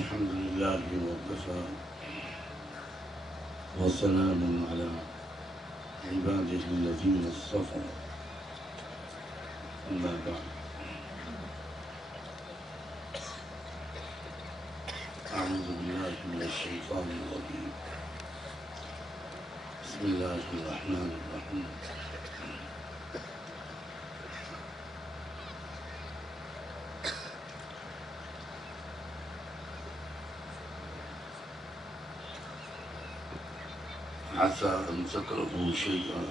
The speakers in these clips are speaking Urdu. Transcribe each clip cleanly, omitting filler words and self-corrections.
الحمد لله وكفى وسلام على عباده الذين اصطفى أما بعد أعوذ بالله من الشيطان الرجيم بسم الله الرحمن الرحيم عسى أن تكرهوا شيئا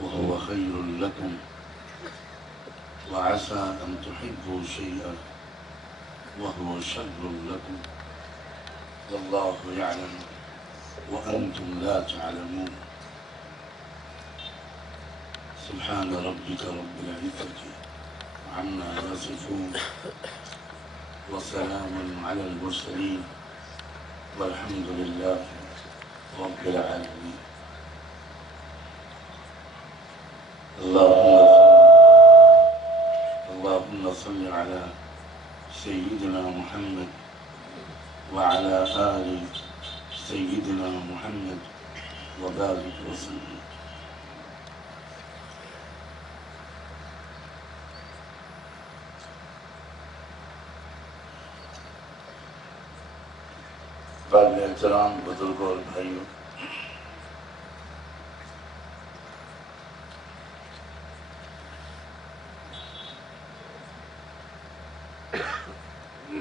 وهو خير لكم وعسى أن تحبوا شيئا وهو شر لكم والله يعلم وأنتم لا تعلمون سبحان ربك رب العزة عما يصفون وسلام على المرسلين والحمد لله رب العالمين اللهم صل على سيدنا محمد وعلى آل سيدنا محمد وبارك وسلم. قابل احترام بزرگوں اور بھائیوں،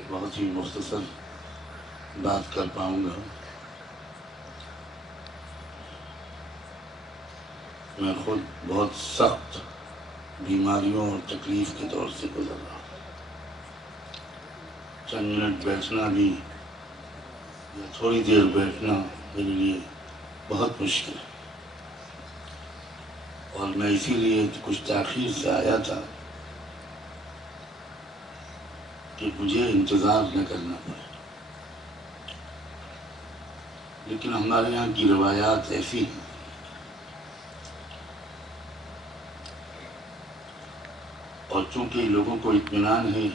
بہت ہی مختصر بات کر پاؤں گا. میں خود بہت سخت بیماریوں اور تکلیف کے دور سے گزر رہا ہوں. چند منٹ بیٹھنا بھی یا تھوڑی دیر بیٹھنا میرے لیے بہت مشکل ہے، اور میں اسی لیے کچھ تاخیر سے آیا تھا کہ مجھے انتظار نہ کرنا پڑے. لیکن ہمارے یہاں کی روایات ایسی ہیں اور چونکہ لوگوں کو اطمینان ہے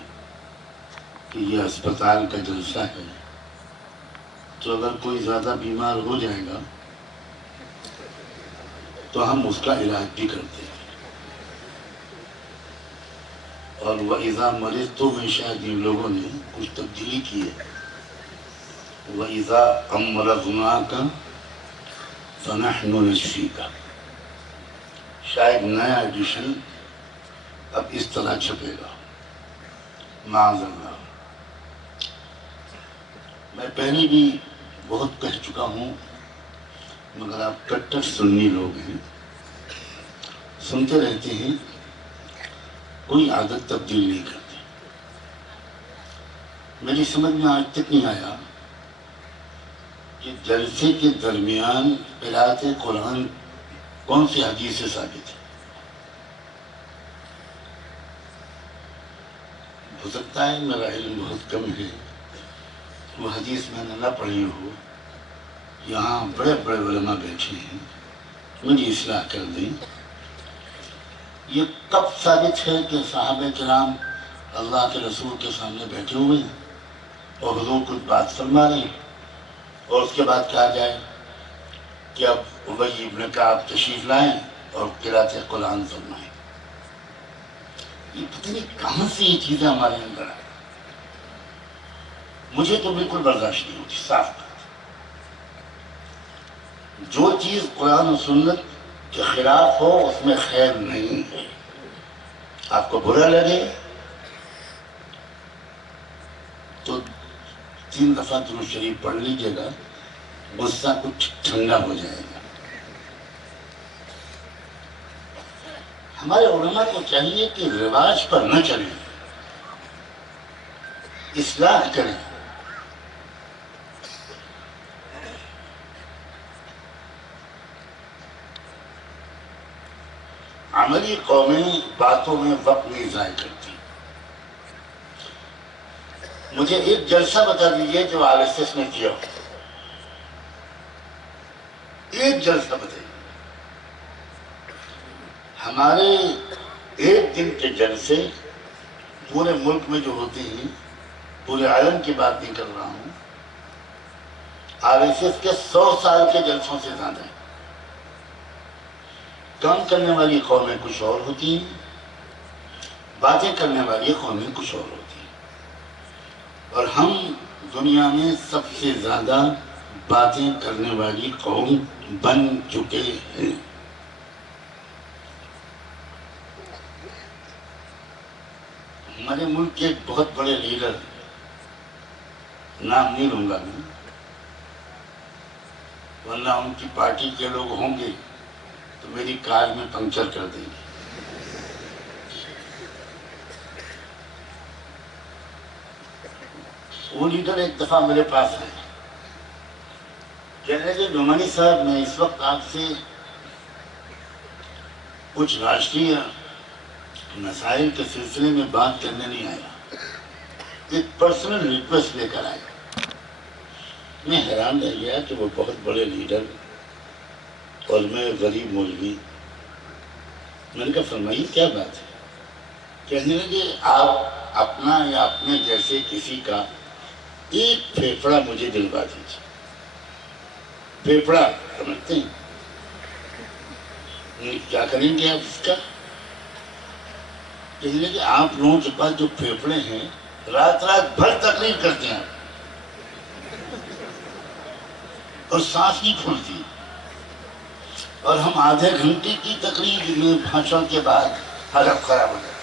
کہ یہ اسپتال کا جلسہ ہے، تو اگر کوئی زیادہ بیمار ہو جائے گا تو ہم اس کا علاج بھی کرتے ہیں. اور وَإِذَا مَرِضْتُ میں شاید ان لوگوں نے کچھ تبدیلی کی ہے. وَإِذَا أَمْرَضْنَاكَ فَنَحْنُ نَشْفِيكَ. شاید نیا ایڈیشن اب اس طرح چھپے گا. معاذ اللہ. میں پہلے بھی بہت کہہ چکا ہوں، مگر آپ کٹر سنی لوگ ہیں، سنتے رہتے ہیں، کوئی عادت تبدیل نہیں کرتے. میری سمجھ میں آج تک نہیں آیا کہ جلسے کے درمیان قرأت قرآن کون سی حدیث سے ثابت ہے. ہو سکتا ہے میرا علم بہت کم ہے، وہ حدیث میں نے نہ پڑھی ہو. یہاں بڑے بڑے علماء بیٹھے ہیں، مجھے اصلاح کر دیں. یہ کب ثابت ہے کہ صحابہ کرام اللہ کے رسول کے سامنے بیٹھے ہوئے ہیں اور حضور کچھ بات فرما رہے ہیں اور اس کے بعد کہا جائے کہ اب ابی ابن کعب تشریف لائیں اور قرأت قرآن فرمائیں؟ یہ پتہ نہیں کہاں سے یہ چیزیں ہمارے اندر آئیں. مجھے تو بالکل برداشت نہیں ہوتی. صاف بات، جو چیز قرآن و سنت کے خلاف ہو اس میں خیر نہیں ہے. آپ کو برا لگے تو 3 دفعہ درود شریف پڑھ لیجیے گا، غصہ کچھ ٹھنڈا ہو جائے گا. ہمارے علماء کو چاہیے کہ رواج پر نہ چلیں، اصلاح کریں. عملی قومیں باتوں میں وقت نہیں ضائع کرتی. مجھے ایک جلسہ بتا دیجئے جو RSS نے کیا ہو. ایک جلسہ بتائیے. ہمارے ایک دن کے جلسے پورے ملک میں جو ہوتے ہیں پورے عالم کی بات نہیں کر رہا ہوں، RSS کے 100 سال کے جلسوں سے زیادہ ہیں۔ کام کرنے والی قومیں کچھ اور ہوتی ہیں، باتیں کرنے والی قومیں کچھ اور ہوتی ہیں، اور ہم دنیا میں سب سے زیادہ باتیں کرنے والی قوم بن چکے ہیں۔ ہمارے ملک کے ایک بہت بڑے لیڈر، نام نہیں لوں گا میں، ورنہ ان کی پارٹی کے لوگ ہوں گے تو میری کار میں پنکچر کر دیں گے۔ وہ لیڈر ایک دفعہ میرے پاس آئے، کہنے لگے نعمانی صاحب میں اس وقت آپ سے کچھ راشٹریہ مسائل کے سلسلے میں بات کرنے نہیں آیا، ایک پرسنل ریکویسٹ لے کر آیا۔ میں حیران رہ گیا کہ وہ بہت بڑے لیڈر اور میں غریب مولوی۔ میں نے کہا فرمائیے کیا بات ہے؟ کہنے لگے آپ اپنا یا اپنے جیسے کسی کا ایک پھیپھڑا مجھے دلوا دیجیے۔ پھیپھڑا سمجھتے ہیں؟ کیا کریں گے آپ اس کا؟ کہنے لگے آپ لوگوں کے پاس جو پھیپھڑے ہیں رات رات بھر تقریر کرتے ہیں اور سانس نہیں پھولتی، اور ہم آدھے گھنٹے کی تقریر میں بھاشن کے بعد حالت خراب ہو جاتی۔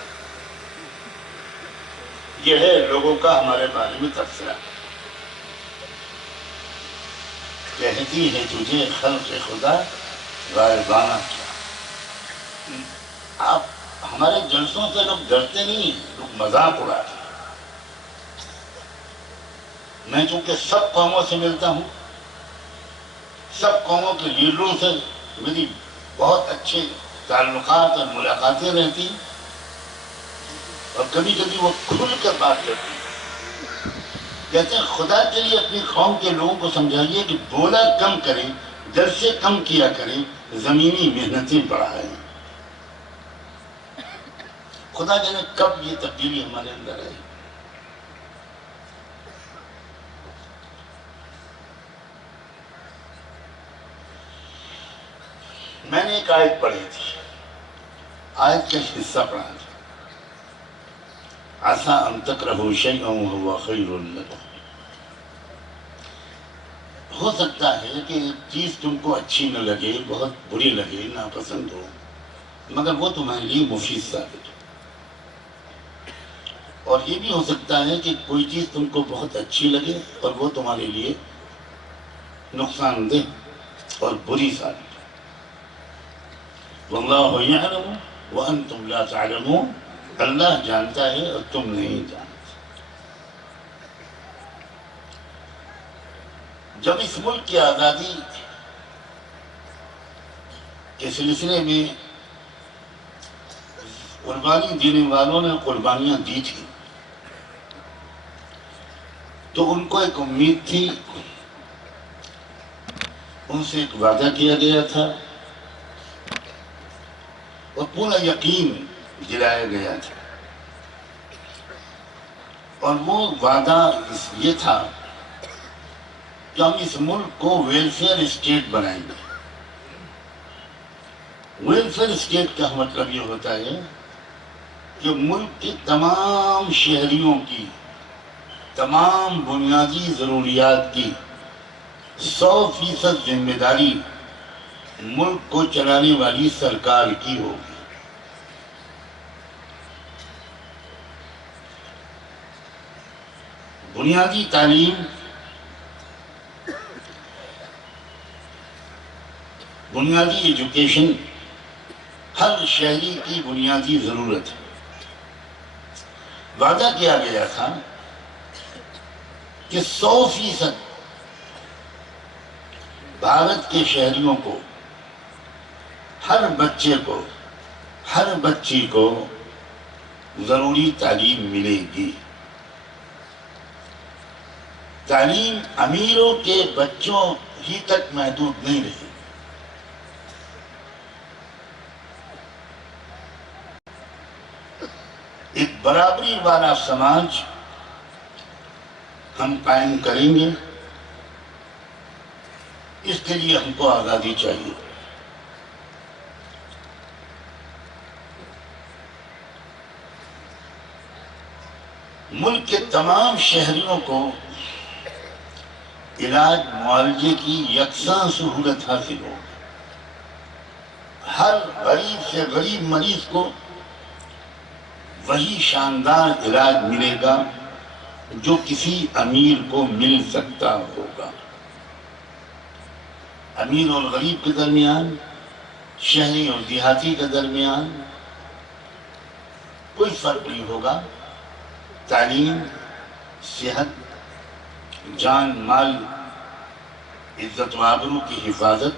یہ ہے لوگوں کا ہمارے بارے میں تبصرہ۔ کہتی ہے تجھے خلق خدا غائبانہ کیا۔ آپ ہمارے جلسوں سے لوگ ڈرتے نہیں ہیں، لوگ مذاق اڑاتے ہیں۔ میں چونکہ سب قوموں سے ملتا ہوں، سب قوموں کے لیڈروں سے میری بہت اچھے تعلقات اور ملاقاتیں رہتی ہیں، اور کبھی کبھی وہ کھل کر بات کرتی ہیں۔ کہتے ہیں خدا کے لیے اپنی قوم کے لوگوں کو سمجھائیے کہ بولا کم کریں، جلسے کم کیا کریں، زمینی محنتیں بڑھائیں۔ خدا جانے کب یہ تبدیلی ہمارے اندر آئی۔ میں نے ایک آیت پڑھی تھی، آیت کا حصہ پڑھا تھا، عَسَىٰ أَن تَكْرَهُوا شَيْئًا وَهُوَ خَيْرٌ لَكُمْ۔ ہو سکتا ہے کہ ایک چیز تم کو اچھی نہ لگے، بہت بری لگے، ناپسند ہو، مگر وہ تمہارے لیے مفید ثابت ہو۔ اور یہ بھی ہو سکتا ہے کہ کوئی چیز تم کو بہت اچھی لگے اور وہ تمہارے لیے نقصان دہ اور بری ثابت ہو۔ وَاللَّهُ يَعْلَمُ وَأَنْتُمْ لَا تَعْلَمُونَ، اللہ جانتا ہے اور تم نہیں جانتے۔ جب اس ملک کی آزادی کے سلسلے میں قربانی دینے والوں نے قربانیاں دی تھی تو ان کو ایک امید تھی، ان سے ایک وعدہ کیا گیا تھا اور پورا یقین دلایا گیا تھا، اور وہ وعدہ یہ تھا کہ ہم اس ملک کو ویلفیئر اسٹیٹ بنائیں گے۔ ویلفیئر اسٹیٹ کا مطلب یہ ہوتا ہے کہ ملک کے تمام شہریوں کی تمام بنیادی ضروریات کی 100% ذمہ داری ملک کو چلانے والی سرکار کی ہوگی۔ بنیادی تعلیم، بنیادی ایجوکیشن ہر شہری کی بنیادی ضرورت ہے۔ وعدہ کیا گیا تھا کہ 100% بھارت کے شہریوں کو، ہر بچے کو، ہر بچی کو ضروری تعلیم ملے گی۔ تعلیم امیروں کے بچوں ہی تک محدود نہیں رہی۔ ایک برابری والا سماج ہم قائم کریں گے، اس کے لیے ہم کو آزادی چاہیے۔ ملک کے تمام شہریوں کو علاج معالجے کی یکساں سہولت حاصل ہو، ہر غریب سے غریب مریض کو وہی شاندار علاج ملے گا جو کسی امیر کو مل سکتا ہوگا۔ امیر اور غریب کے درمیان، شہری اور دیہاتی کے درمیان کوئی فرق نہیں ہوگا۔ تعلیم، صحت، جان مال، عزت و آبرو کی حفاظت،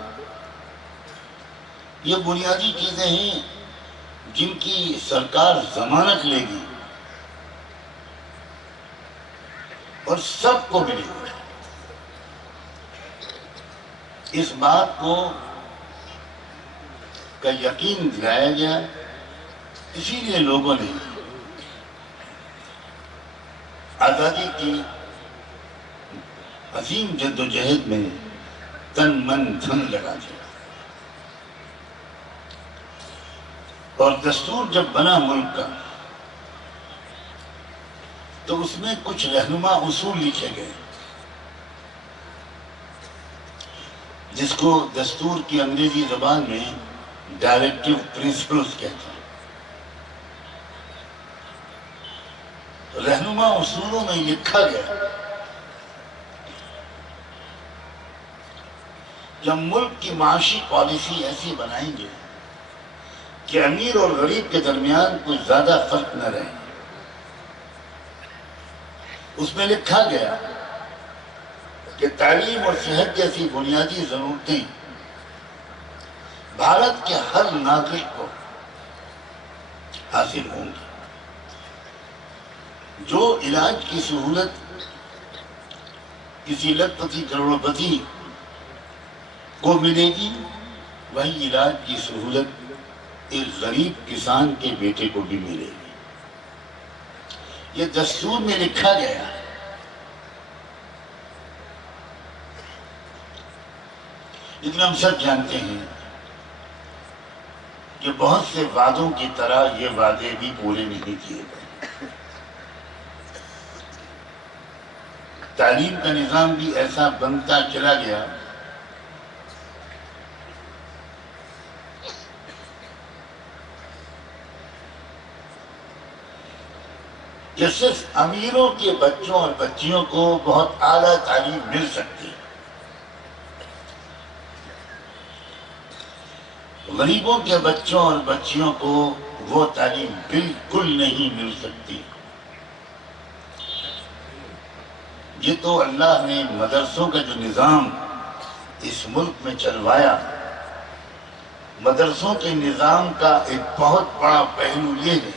یہ بنیادی چیزیں ہیں جن کی سرکار ضمانت لے گی اور سب کو ملے گی۔ اس بات کو کا یقین دلایا گیا، اسی لیے لوگوں نے آزادی کی عظیم جد و جہد میں تن من دھن لگا دیا۔ اور دستور جب بنا ملک کا تو اس میں کچھ رہنما اصول لکھے گئے جس کو دستور کی انگریزی زبان میں ڈائریکٹیو پرنسپلز کہتے ہیں۔ رہنما اصولوں میں لکھا گیا کہ ہم ملک کی معاشی پالیسی ایسی بنائیں گے کہ امیر اور غریب کے درمیان کوئی زیادہ فرق نہ رہے۔ اس میں لکھا گیا کہ تعلیم اور صحت جیسی بنیادی ضرورتیں بھارت کے ہر ناگرک کو حاصل ہوں گی۔ جو علاج کی سہولت کسی لکھ پتی کروڑ پتی کو ملے گی، وہی علاج کی سہولت ایک غریب کسان کے بیٹے کو بھی ملے گی۔ یہ دستور میں لکھا گیا۔ لیکن ہم سب جانتے ہیں کہ بہت سے وعدوں کی طرح یہ وعدے بھی پورے نہیں کیے گئے۔ تعلیم کا نظام بھی ایسا بنتا چلا گیا کہ صرف امیروں کے بچوں اور بچیوں کو بہت اعلیٰ تعلیم مل سکتی، غریبوں کے بچوں اور بچیوں کو وہ تعلیم بالکل نہیں مل سکتی۔ یہ تو اللہ نے مدرسوں کا جو نظام اس ملک میں چلوایا، مدرسوں کے نظام کا ایک بہت بڑا پہلو یہ ہے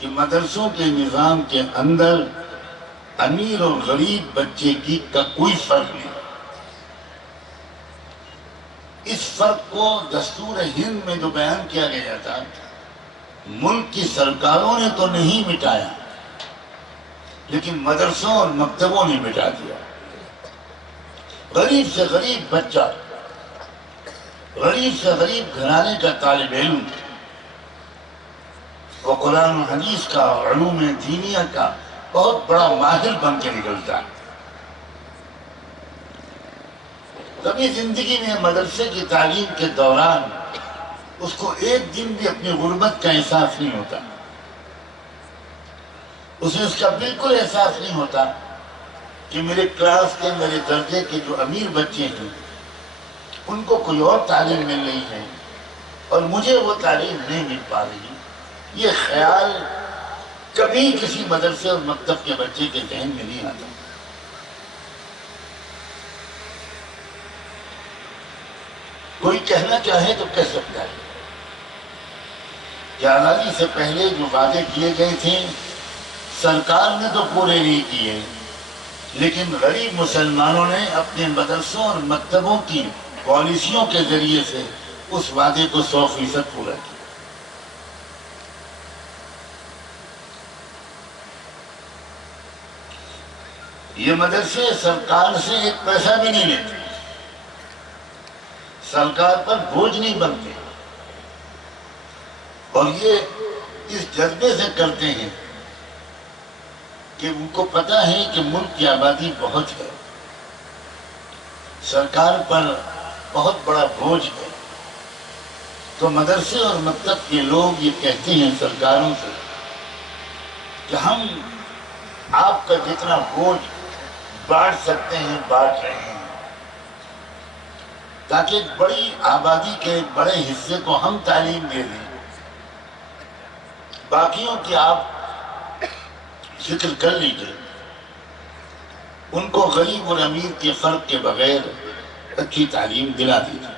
کہ مدرسوں کے نظام کے اندر امیر اور غریب بچے کا کوئی فرق نہیں۔ اس فرق کو دستور ہند میں جو بیان کیا گیا تھا، ملک کی سرکاروں نے تو نہیں مٹایا، لیکن مدرسوں اور مکتبوں نے مٹا دیا۔ غریب سے غریب بچہ، غریب سے غریب گھرانے کا طالب علم، وہ قرآن و حدیث کا، علوم دینیہ کا بہت بڑا ماہر بن کے نکلتا ہے۔ کبھی زندگی میں مدرسے کی تعلیم کے دوران اس کو ایک دن بھی اپنی غربت کا احساس نہیں ہوتا، اسے اس کا بالکل احساس نہیں ہوتا کہ میرے کلاس کے، میرے درجے کے جو امیر بچے ہیں ان کو کوئی اور تعلیم مل رہی ہے اور مجھے وہ تعلیم نہیں مل پا رہی۔ یہ خیال کبھی کسی مدرسے اور مکتب کے بچے کے ذہن میں نہیں آتا۔ کوئی کہنا چاہے تو کہہ سکتا ہے کہ آزادی سے پہلے جو وعدے کیے گئے تھے سرکار نے تو پورے نہیں کیے، لیکن غریب مسلمانوں نے اپنے مدرسوں اور مکتبوں کی پالیسیوں کے ذریعے سے اس وعدے کو 100% پورا کیا۔ یہ مدرسے سرکار سے ایک پیسہ بھی نہیں لیتے، سرکار پر بوجھ نہیں بنتے، اور یہ اس جذبے سے کرتے ہیں کہ ان کو پتہ ہے کہ ملک کی آبادی بہت ہے، سرکار پر بہت بڑا بوجھ ہے، تو مدرسے اور مکتب کے لوگ یہ کہتے ہیں سرکاروں سے کہ ہم آپ کا جتنا بوجھ بانٹ سکتے ہیں بانٹ رہے ہیں، تاکہ ایک بڑی آبادی کے ایک بڑے حصے کو ہم تعلیم دے دیں، باقیوں کی آپ فکر کر لیجئے، ان کو غریب اور امیر کے فرق کے بغیر اچھی تعلیم دلا دیجئے۔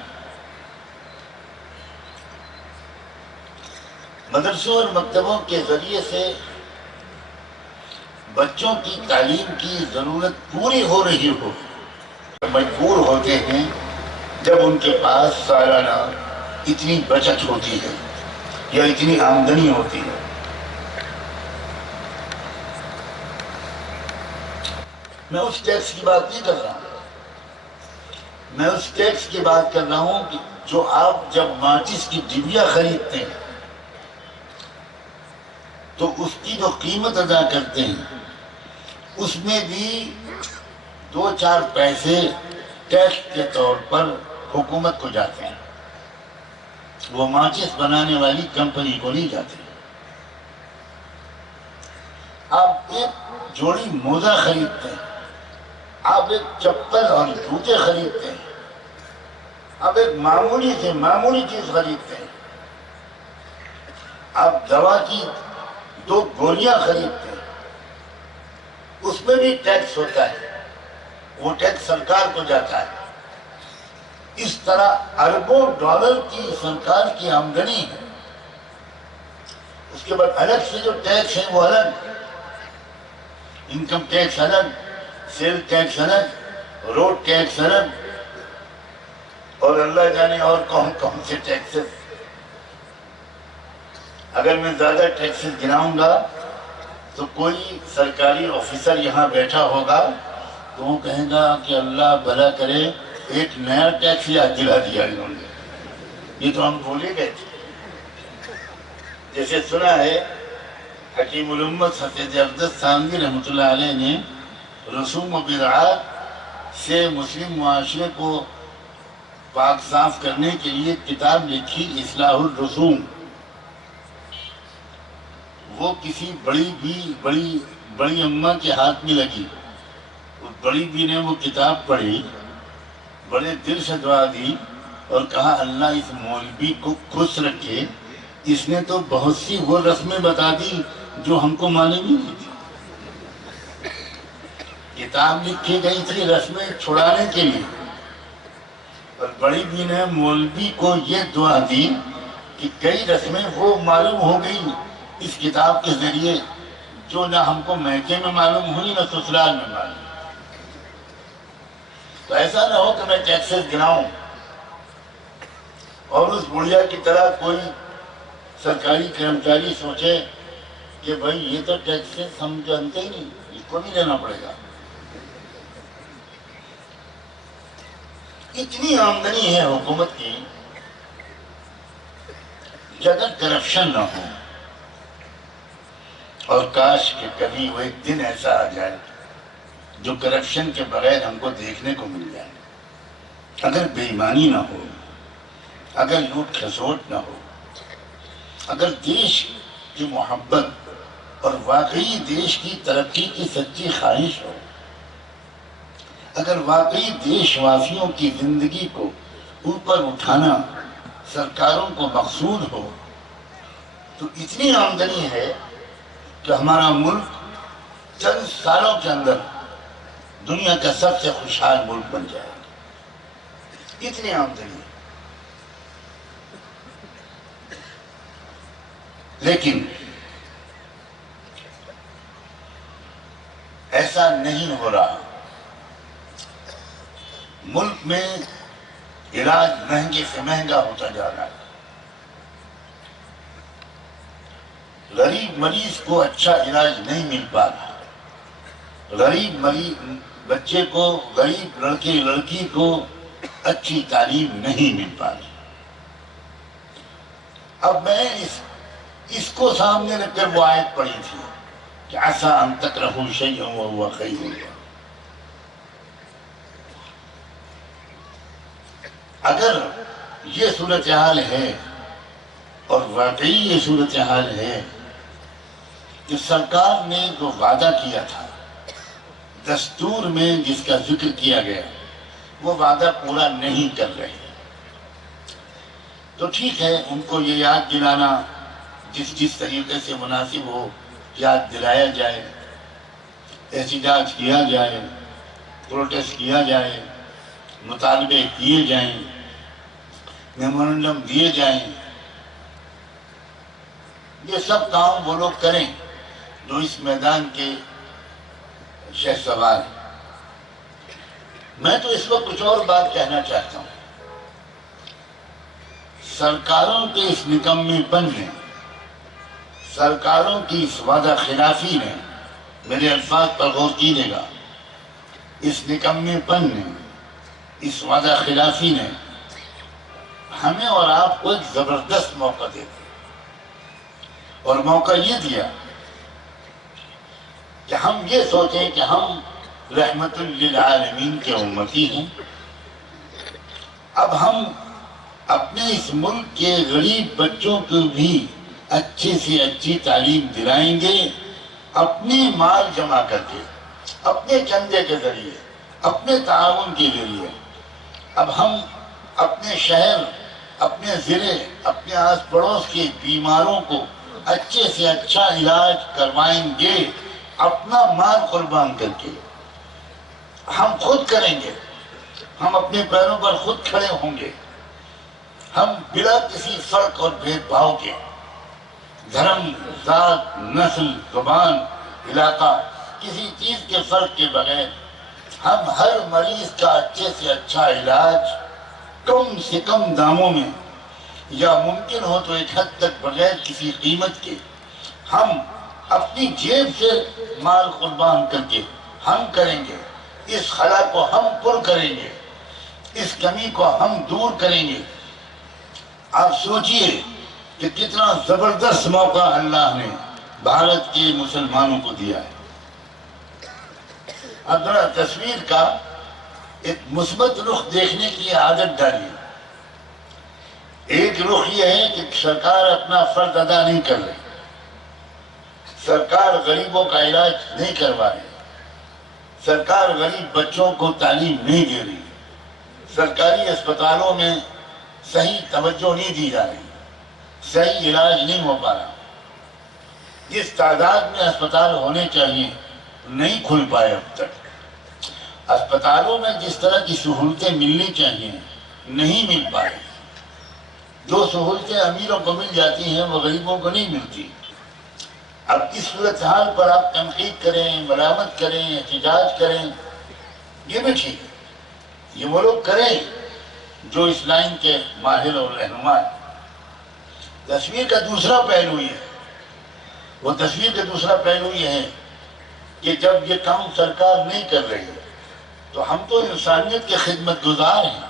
مدرسوں اور مکتبوں کے ذریعے سے بچوں کی تعلیم کی ضرورت پوری ہو رہی ہو، مجبور ہوتے ہیں جب ان کے پاس سالانہ اتنی بچت ہوتی ہے یا اتنی آمدنی ہوتی ہے۔ میں اس ٹیکس کی بات نہیں کر رہا ہوں، میں اس ٹیکس کی بات کر رہا ہوں کہ جو آپ جب ماچس کی ڈبیا خریدتے ہیں تو اس کی جو قیمت ادا کرتے ہیں اس میں بھی 2-4 پیسے ٹیکس کے طور پر حکومت کو جاتے ہیں، وہ ماچس بنانے والی کمپنی کو نہیں جاتے۔ آپ ایک جوڑی موزہ خریدتے ہیں، آپ ایک چپل اور جوتے خریدتے ہیں، آپ ایک معمولی سے معمولی چیز خریدتے ہیں، آپ دوا کی 2 گولیاں خریدتے ہیں، اس میں بھی ٹیکس ہوتا ہے، وہ ٹیکس سرکار کو جاتا ہے۔ اس طرح اربوں ڈالر کی سرکار کی آمدنی ہے، اس کے بعد الگ سے جو ٹیکس ہے وہ الگ، انکم ٹیکس الگ، سیل ٹیکس الگ، روڈ ٹیکس الگ، اور اللہ جانے اور کون کون سے ٹیکسز۔ اگر میں زیادہ ٹیکسز گناؤں گا تو کوئی سرکاری آفیسر یہاں بیٹھا ہوگا تو وہ کہے گا کہ اللہ بھلا کرے ایک نیا ٹیکس یاد دلا دیا انہوں نے، یہ تو ہم بھولے گئے تھے۔ جیسے سنا ہے حکیم الامت حفیظ اقدس تھانوی رحمۃ اللہ علیہ نے رسوم و بدعات سے مسلم معاشرے کو پاک صاف کرنے کے لیے کتاب لکھی اصلاح الرسوم۔ وہ کسی بڑی اماں کے ہاتھ میں لگی، اس بڑی بھی نے وہ کتاب پڑھی، بڑے دل سے دعا دی اور کہا اللہ اس مولوی کو خوش رکھے، اس نے تو بہت سی وہ رسمیں بتا دی جو ہم کو معلوم ہی نہیں تھی۔ کتاب لکھی گئی تھی رسمیں چھڑانے کے لیے، اور بڑی بھی نے مولوی کو یہ دعا دی کہ کئی رسمیں وہ معلوم ہو گئی اس کتاب کے ذریعے جو نہ ہم کو میکے میں معلوم ہوئی نہ سسرال میں معلوم۔ تو ایسا نہ ہو کہ میں ٹیکسز گناؤں اور اس بڑھیا کی طرح کوئی سرکاری کرمچاری سوچے کہ بھائی یہ تو ٹیکسز ہم جانتے ہی نہیں، اس کو بھی دینا پڑے گا۔ اتنی آمدنی ہے حکومت کی کہ اگر کرپشن نہ ہو، اور کاش کہ کبھی وہ ایک دن ایسا آ جائے جو کرپشن کے بغیر ہم کو دیکھنے کو مل جائے، اگر بے ایمانی نہ ہو، اگر لوٹ کھسوٹ نہ ہو، اگر دیش کی محبت اور واقعی دیش کی ترقی کی سچی خواہش ہو، اگر واقعی دیش واسیوں کی زندگی کو اوپر اٹھانا سرکاروں کو مقصود ہو، تو اتنی آمدنی ہے کہ ہمارا ملک چند سالوں کے اندر دنیا کا سب سے خوشحال ملک بن جائے گا، اتنی آمدنی ہے۔ لیکن ایسا نہیں ہو رہا، ملک میں علاج مہنگے سے مہنگا ہوتا جا رہا ہے، غریب مریض کو اچھا علاج نہیں مل پا رہا، غریب بچے کو، غریب لڑکے لڑکی کو اچھی تعلیم نہیں مل پا رہی۔ اب میں اس کو سامنے رکھ کر وہ آیت پڑھی تھی کہ عَسَىٰ أَن تَكْرَهُوا شَيْئًا وَهُوَ خَيْرٌ لَكُمْ۔ اگر یہ صورتحال ہے اور واقعی یہ صورتحال ہے کہ سرکار نے جو وعدہ کیا تھا، دستور میں جس کا ذکر کیا گیا، وہ وعدہ پورا نہیں کر رہے، تو ٹھیک ہے، ان کو یہ یاد دلانا جس طریقے سے مناسب ہو یاد دلایا جائے، احتجاج کیا جائے، پروٹیسٹ کیا جائے، مطالبے کیے جائیں، میمورنڈم دیے جائیں، یہ سب کام وہ لوگ کریں جو اس میدان کے شہسوار ہیں۔ میں تو اس وقت کچھ اور بات کہنا چاہتا ہوں۔ سرکاروں کے اس نکمے پن نے، سرکاروں کی اس وعدہ خلافی نے، میرے الفاظ پر غور کیجیے گا، اس نکمے پن نے، اس وعدہ خلافی نے ہمیں اور آپ کو ایک زبردست موقع دے دیا، اور موقع یہ دیا کہ ہم یہ سوچیں کہ ہم رحمت للعالمین کے امتی ہیں۔ اب ہم اپنے اس ملک کے غریب بچوں کو بھی اچھی سے اچھی تعلیم دلائیں گے، اپنے مال جمع کر کے، اپنے چندے کے ذریعے، اپنے تعاون کے ذریعے۔ اب ہم اپنے شہر، اپنے ضلع، اپنے آس پڑوس کے بیماروں کو اچھے سے اچھا علاج کروائیں گے، اپنا مال قربان کر کے۔ ہم خود کریں گے، ہم اپنے پیروں پر خود کھڑے ہوں گے، ہم بلا کسی فرق اور بھید بھاؤ کے، دھرم، ذات، نسل، زبان، علاقہ، کسی چیز کے فرق کے بغیر ہم ہر مریض کا اچھے سے اچھا علاج کم سے کم داموں میں، یا ممکن ہو تو ایک حد تک بغیر کسی قیمت کے، ہم اپنی جیب سے مال قربان کر کے ہم کریں گے۔ اس خلا کو ہم پر کریں گے، اس کمی کو ہم دور کریں گے۔ آپ سوچئے کہ کتنا زبردست موقع اللہ نے بھارت کے مسلمانوں کو دیا ہے۔ اب ذرا تصویر کا ایک مثبت رخ دیکھنے کی عادت ڈالیے۔ ایک رخ یہ ہے کہ سرکار اپنا فرض ادا نہیں کر رہی، سرکار غریبوں کا علاج نہیں کروا رہی، سرکار غریب بچوں کو تعلیم نہیں دے رہی، سرکاری اسپتالوں میں صحیح توجہ نہیں دی جا رہی، صحیح علاج نہیں ہو پا رہا، جس تعداد میں اسپتال ہونے چاہیے نہیں کھل پائے اب تک، اسپتالوں میں جس طرح کی سہولتیں ملنی چاہیے نہیں مل پا رہی، جو سہولتیں امیروں کو مل جاتی ہیں وہ غریبوں کو نہیں ملتی۔ اب اس صورتحال پر آپ تنقید کریں، ملامت کریں، احتجاج کریں، یہ بھی ٹھیک ہے، یہ وہ لوگ کریں جو اس لائن کے ماہر اور رہنما ہیں۔ تصویر کا دوسرا پہلو یہ ہے، وہ تصویر کا دوسرا پہلو یہ ہے کہ جب یہ کام سرکار نہیں کر رہی ہے تو ہم تو انسانیت کے خدمت گزار ہیں،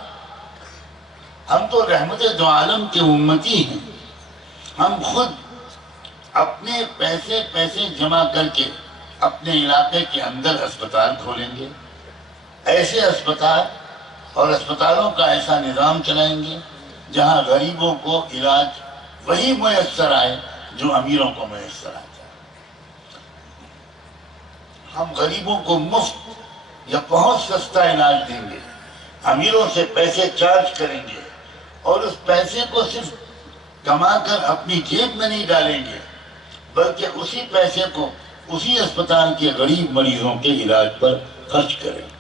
ہم تو رحمت دو عالم کے امتی ہیں، ہم خود اپنے پیسے جمع کر کے اپنے علاقے کے اندر اسپتال کھولیں گے، ایسے اسپتال اور اسپتالوں کا ایسا نظام چلائیں گے جہاں غریبوں کو علاج وہی میسر آئے جو امیروں کو میسر آتا ہے۔ ہم غریبوں کو مفت یا بہت سستا علاج دیں گے، امیروں سے پیسے چارج کریں گے، اور اس پیسے کو صرف کما کر اپنی جیب میں نہیں ڈالیں گے بلکہ اسی پیسے کو اسی اسپتال کے غریب مریضوں کے علاج پر خرچ کریں گے۔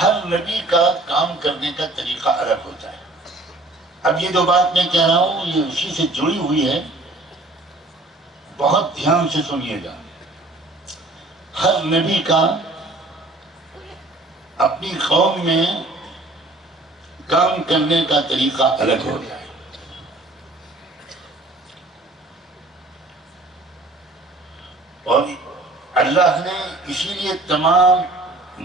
ہر نبی کا کام کرنے کا طریقہ الگ ہوتا ہے۔ اب یہ جو بات میں کہہ رہا ہوں یہ اسی سے جڑی ہوئی ہے، بہت دھیان سے سنیے گا۔ ہر نبی کا اپنی قوم میں کام کرنے کا طریقہ الگ ہوتا ہے۔ اللہ نے اسی لیے تمام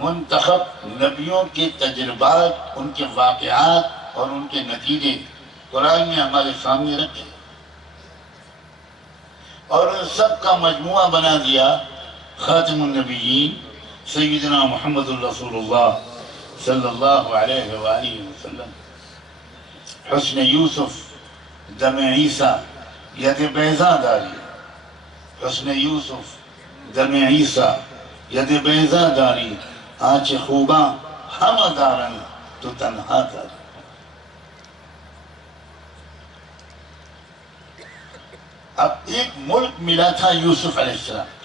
منتخب نبیوں کے تجربات، ان کے واقعات اور ان کے نتیجے قرآن میں ہمارے سامنے رکھے اور ان سب کا مجموعہ بنا دیا خاتم النبیین سیدنا محمد الرسول اللہ صلی اللہ علیہ وآلہ وسلم۔ حسن یوسف دم عیسیٰ ید بیضا داری، حسن یوسف دم عیسیٰ ید بیضا داری، آنچ خوباں ہم دارن تو تنہا داری۔ اب ایک ملک ملا تھا یوسف علیہ السلام۔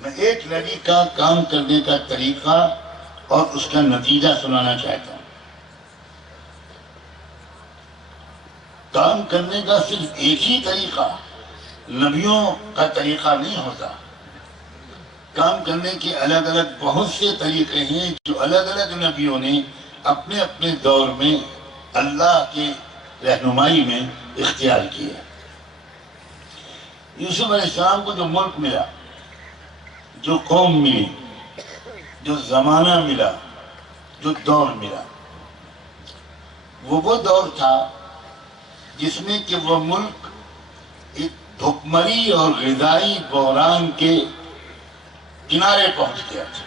میں ایک نبی کا کام کرنے کا طریقہ اور اس کا نتیجہ سنانا چاہتا ہوں۔ کام کرنے کا صرف ایک ہی طریقہ، نبیوں کا طریقہ نہیں ہوتا۔ کام کرنے کے الگ الگ بہت سے طریقے ہیں جو الگ الگ نبیوں نے اپنے اپنے دور میں اللہ کے رہنمائی میں اختیار کیا۔ یوسف علیہ السلام کو جو ملک ملا، جو قوم ملی، جو زمانہ ملا، جو دور ملا، وہ دور تھا جس میں کہ وہ ملک ایک بھکمری اور غذائی بحران کے کنارے پہنچ گیا تھا،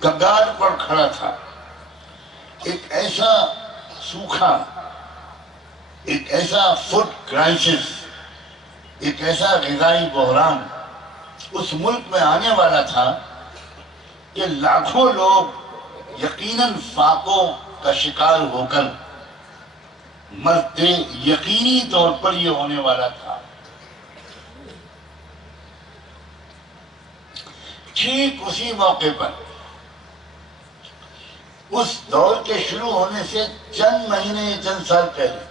کگار پر کھڑا تھا۔ ایک ایسا سوکھا، ایک ایسا فوڈ کرائسس، ایک ایسا غذائی بحران اس ملک میں آنے والا تھا کہ لاکھوں لوگ یقیناً فاقوں کا شکار ہو کر مرتے، یقینی طور پر یہ ہونے والا تھا۔ ٹھیک اسی موقع پر اس دور کے شروع ہونے سے چند مہینے، چند سال پہلے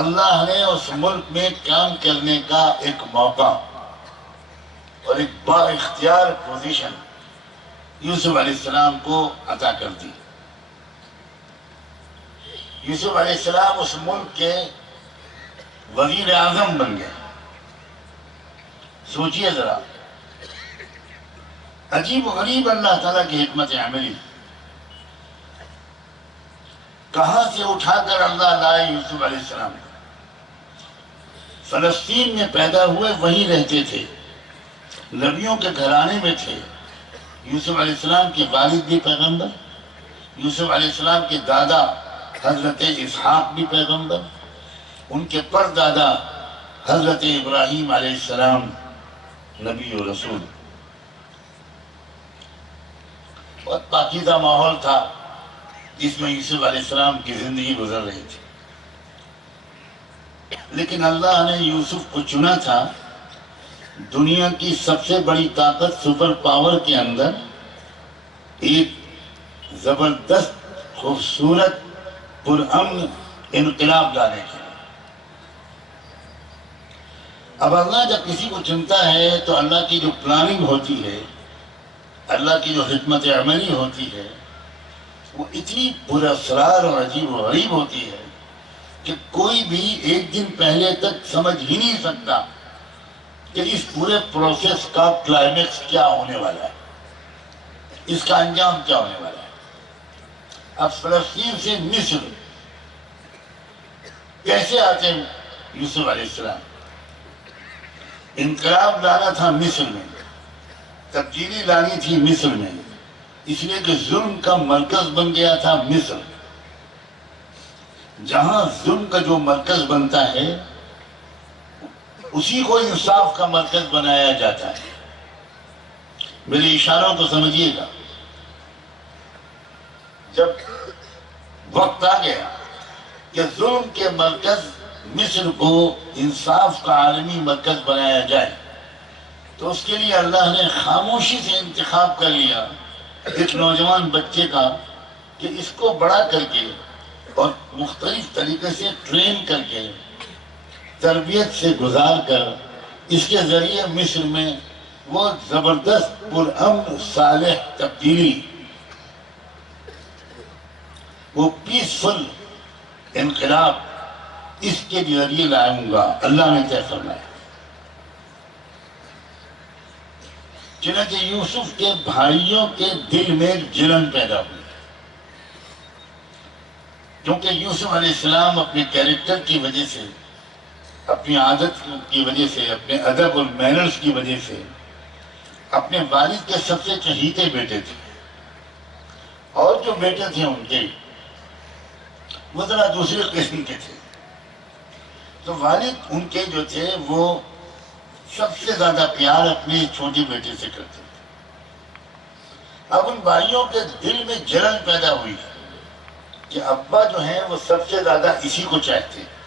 اللہ نے اس ملک میں کام کرنے کا ایک موقع اور ایک با اختیار پوزیشن یوسف علیہ السلام کو عطا کر دی۔ یوسف علیہ السلام اس ملک کے وزیر اعظم بن گئے۔ سوچئے ذرا، عجیب و غریب اللہ تعالیٰ کی حکمت عملی، کہاں سے اٹھا کر اللہ لائے یوسف علیہ السلام۔ فلسطین میں پیدا ہوئے، وہیں رہتے تھے، نبیوں کے گھرانے میں تھے۔ یوسف علیہ السلام کے والد بھی پیغمبر، یوسف علیہ السلام کے دادا حضرت اسحاق بھی پیغمبر، ان کے پردادا حضرت ابراہیم علیہ السلام نبی و رسول۔ بہت پاکیزہ ماحول تھا جس میں یوسف علیہ السلام کی زندگی گزر رہی تھی، لیکن اللہ نے یوسف کو چنا تھا دنیا کی سب سے بڑی طاقت سپر پاور کے اندر ایک زبردست، خوبصورت، پرامن انقلاب لانے کے لیے۔ اب اللہ جب کسی کو چنتا ہے تو اللہ کی جو پلاننگ ہوتی ہے، اللہ کی جو حکمت عملی ہوتی ہے، وہ اتنی پراسرار اور عجیب و غریب ہوتی ہے کہ کوئی بھی ایک دن پہلے تک سمجھ ہی نہیں سکتا کہ اس پورے پروسیس کا کلائمیکس کیا ہونے والا ہے، اس کا انجام کیا ہونے والا ہے۔ اب فلسطین سے مصر کیسے آتے ہیں یوسف علیہ السلام؟ انقلاب لانا تھا مصر میں، تبدیلی لانی تھی مصر میں، اس لیے کہ ظلم کا مرکز بن گیا تھا مصر۔ جہاں ظلم کا جو مرکز بنتا ہے اسی کو انصاف کا مرکز بنایا جاتا ہے۔ میرے اشاروں کو سمجھیے گا، جب وقت آ گیا کہ ظلم کے مرکز مصر کو انصاف کا عالمی مرکز بنایا جائے تو اس کے لیے اللہ نے خاموشی سے انتخاب کر لیا ایک نوجوان بچے کا کہ اس کو بڑا کر کے اور مختلف طریقے سے ٹرین کر کے، تربیت سے گزار کر، اس کے ذریعے مصر میں وہ زبردست پرامن صالح تبدیلی، وہ پیسفل انقلاب اس کے ذریعے لاؤں گا، اللہ نے طے فرمایا۔ چنانچہ یوسف کے بھائیوں کے دل میں جلن پیدا ہوئی، کیونکہ یوسف علیہ السلام اپنے کیریکٹر کی وجہ سے، اپنی عادت کی وجہ سے، اپنے ادب اور مینرز کی وجہ سے اپنے والد کے سب سے چہیتے بیٹے تھے، اور جو بیٹے تھے ان کے وہ ذرا دوسرے قسم کے تھے۔ تو والد ان کے جو تھے وہ سب سے زیادہ پیار اپنے چھوٹے بیٹے سے کرتے تھے۔ اب ان بھائیوں کے دل میں جلن پیدا ہوئی کہ ابا جو ہیں وہ سب سے زیادہ اسی کو چاہتے ہیں۔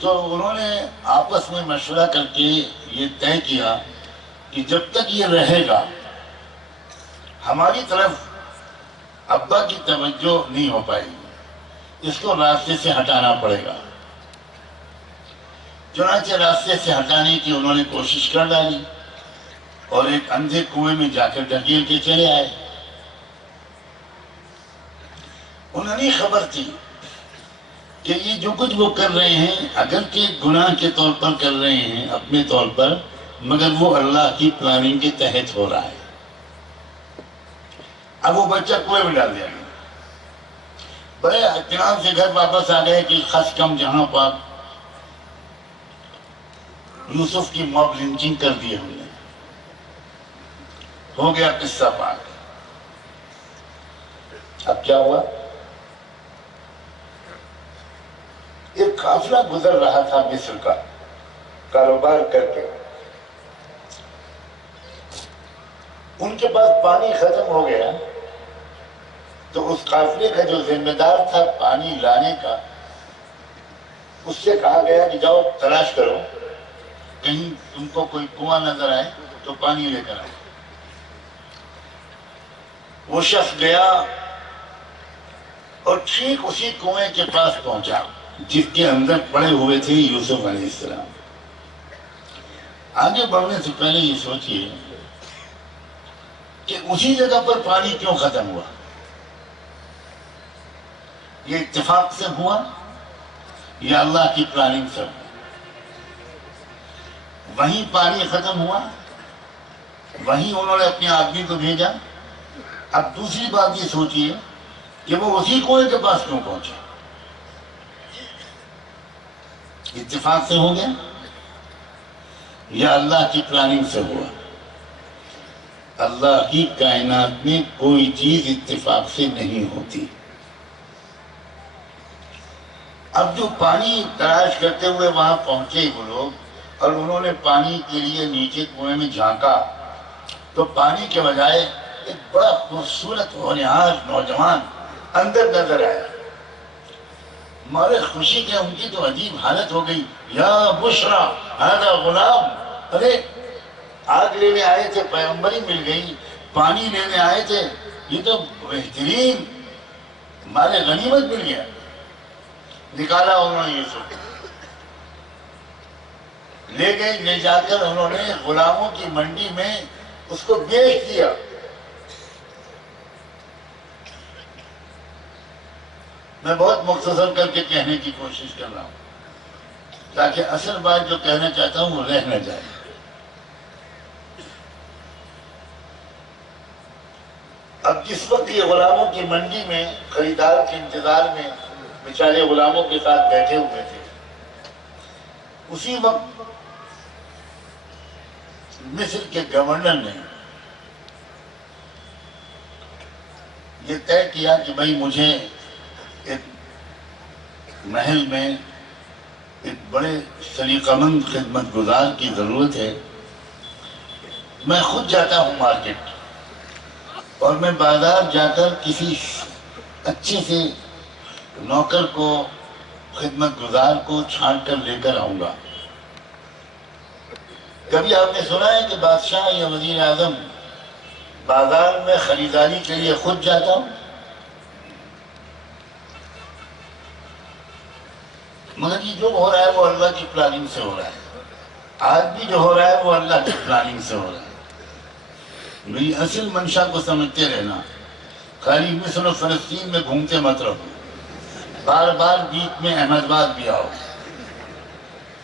تو انہوں نے آپس میں مشورہ کر کے یہ طے کیا کہ جب تک یہ رہے گا ہماری طرف ابا کی توجہ نہیں ہو پائے گی، اس کو راستے سے ہٹانا پڑے گا۔ چنانچہ راستے سے ہٹانے کی انہوں نے کوشش کر ڈالی اور ایک اندھے کنویں میں جا کر ڈھکیل کے چلے آئے۔ انہیں نہیں خبر تھی کہ یہ جو کچھ وہ کر رہے ہیں اگرچہ گناہ کے طور پر کر رہے ہیں اپنے طور پر، مگر وہ اللہ کی پلاننگ کے تحت ہو رہا ہے۔ اب وہ بچہ کنویں میں ڈال دیا گیا، بڑے اطمینان سے گھر واپس آ گئے کہ خس کم جہاں پاک یوسف کی موب لنچنگ کر دی ہم نے، ہو گیا قصہ پاک۔ اب کیا ہوا؟ ایک قافلہ گزر رہا تھا مصر کا کاروبار کر کے، ان کے پاس پانی ختم ہو گیا تو اس قافلے کا جو ذمہ دار تھا پانی لانے کا، اس سے کہا گیا کہ جاؤ تلاش کرو، کہیں تم کو کوئی کنواں نظر آئے تو پانی لے کر آئے۔ وہ شخص گیا اور ٹھیک اسی کنویں کے پاس پہنچا جس کے اندر پڑے ہوئے تھے یوسف علیہ السلام۔ آگے بڑھنے سے پہلے یہ سوچئے کہ اسی جگہ پر پانی کیوں ختم ہوا؟ یہ اتفاق سے ہوا یا اللہ کی پلاننگ سے ہوا؟ وہیں پانی ختم ہوا، وہیں انہوں نے اپنے آدمی کو بھیجا۔ اب دوسری بات یہ سوچئے کہ وہ اسی کنویں کے پاس کیوں پہنچے؟ اتفاق سے ہو گیا یا اللہ کی پلاننگ سے ہوا؟ اللہ کی کائنات میں کوئی چیز اتفاق سے نہیں ہوتی۔ اب جو پانی تلاش کرتے ہوئے وہاں پہنچے وہ لوگ اور انہوں نے پانی کے لیے نیچے کنویں میں جھانکا تو پانی کے بجائے ایک بڑا خوبصورت ہونہار نوجوان اندر نظر آیا۔ مارے خوشی کے ان کی تو عجیب حالت ہو گئی، یا بشرا ھذا غلام، ارے آگ لینے آئے تھے، پیغمبری مل گئی، پانی لینے آئے تھے، یہ تو بہترین مال غنیمت مل گیا۔ نکالا انہوں نے یوسف، لے گئے، لے جا کر انہوں نے غلاموں کی منڈی میں اس کو بیچ دیا۔ میں بہت مختصر کر کے کہنے کی کوشش کر رہا ہوں تاکہ اصل بات جو کہنا چاہتا ہوں وہ رہ نہ جائے۔ اب جس وقت یہ غلاموں کی منڈی میں خریدار کے انتظار میں بیچارے غلاموں کے ساتھ بیٹھے ہوئے تھے، اسی وقت مصر کے گورنر نے یہ طے کیا کہ بھائی مجھے ایک محل میں ایک بڑے سلیقہ مند خدمت گزار کی ضرورت ہے، میں خود جاتا ہوں مارکیٹ اور میں بازار جا کر کسی اچھے سے نوکر کو، خدمت گزار کو چھانٹ کر لے کر آؤں گا۔ کبھی آپ نے سنا ہے کہ بادشاہ یا وزیر اعظم بازار میں خریداری کے لیے خود جاتا ہوں؟ مگر یہ جو ہو رہا ہے وہ اللہ کی پلاننگ سے ہو رہا ہے، آج بھی جو ہو رہا ہے وہ اللہ کی پلاننگ سے ہو رہا ہے۔ میری اصل منشا کو سمجھتے رہنا، خالی مصر و فلسطین میں گھومتے مت رہو، بار بار بیچ میں احمد آباد بھی آؤ،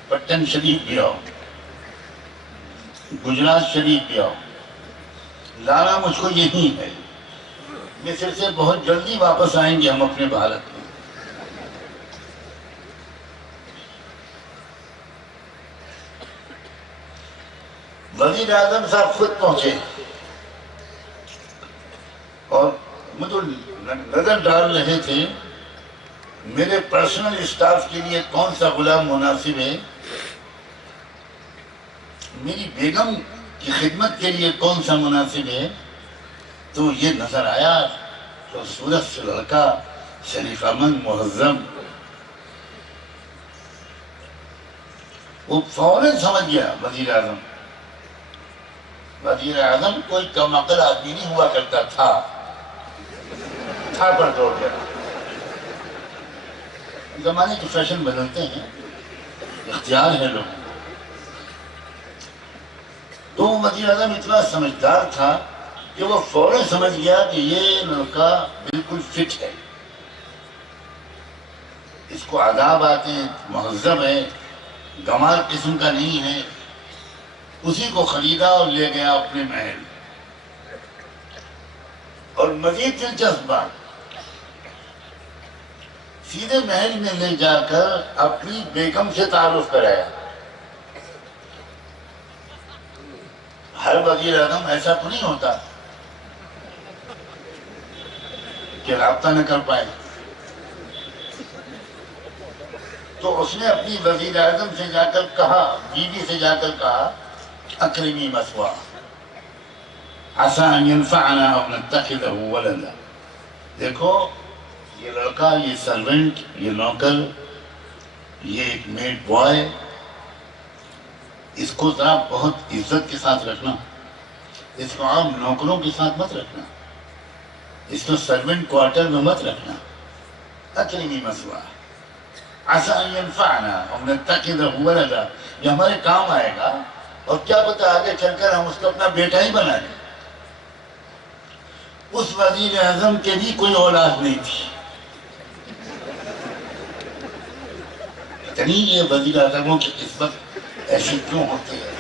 پٹن شریف بھی آؤ، گجرات شریف پہ آؤ، لانا مجھ کو یہی ہے، مصر سے بہت جلدی واپس آئیں گے ہم اپنے بھارت میں۔ وزیر اعظم صاحب خود پہنچے اور مجھے نظر ڈال رہے تھے میرے پرسنل اسٹاف کے لیے کون سا غلام مناسب ہے، میری بیگم کی خدمت کے لیے کون سا مناسب ہے، تو یہ نظر آیا تو سورت سے لڑکا شریف مند مہذب، وہ فوراً سمجھ گیا وزیر اعظم۔ وزیر اعظم کوئی کم عقل آدمی نہیں ہوا کرتا تھا پر دوڑ گیا۔ زمانے کے فیشن بدلتے ہیں، اختیار ہے لوگ۔ تو وزیر اعظم اتنا سمجھدار تھا کہ وہ فوراً سمجھ گیا کہ یہ لڑکا بالکل فٹ ہے، اس کو آداب آتے ہیں، مہذب ہے، گمار قسم کا نہیں ہے۔ اسی کو خریدا اور لے گیا اپنے محل۔ اور مزید دلچسپ بات، سیدھے محل میں لے جا کر اپنی بیگم سے تعارف کرایا۔ ہر وزیر اعظم ایسا تو نہیں ہوتا کہ رابطہ نہ کر پائے، تو اس نے اپنی وزیر اعظم سے جا کر کہا، بیوی سے جا کر کہا، اکرمی مثواہ عسى ان ينفعنا او نتخذه ولدا۔ دیکھو یہ لڑکا، یہ سرونٹ، یہ نوکر، یہ ایک میڈ بوائے، اس کو ذرا بہت عزت کے ساتھ رکھنا، اس کو عام نوکروں کے ساتھ مت رکھنا، اس کو سرونٹ کوارٹر میں مت رکھنا۔ اکرمی مثواہ عسى ان ينفعنا او نتخذه ولدا، یہ ہمارے کام آئے گا اور کیا پتہ آگے چل کر ہم اس کو اپنا بیٹا ہی بنا لیں۔ اس وزیر اعظم کے بھی کوئی اولاد نہیں تھی۔ اتنی یہ وزیر اعظموں کی قسمت ایسی کیوں ہوتی ہے؟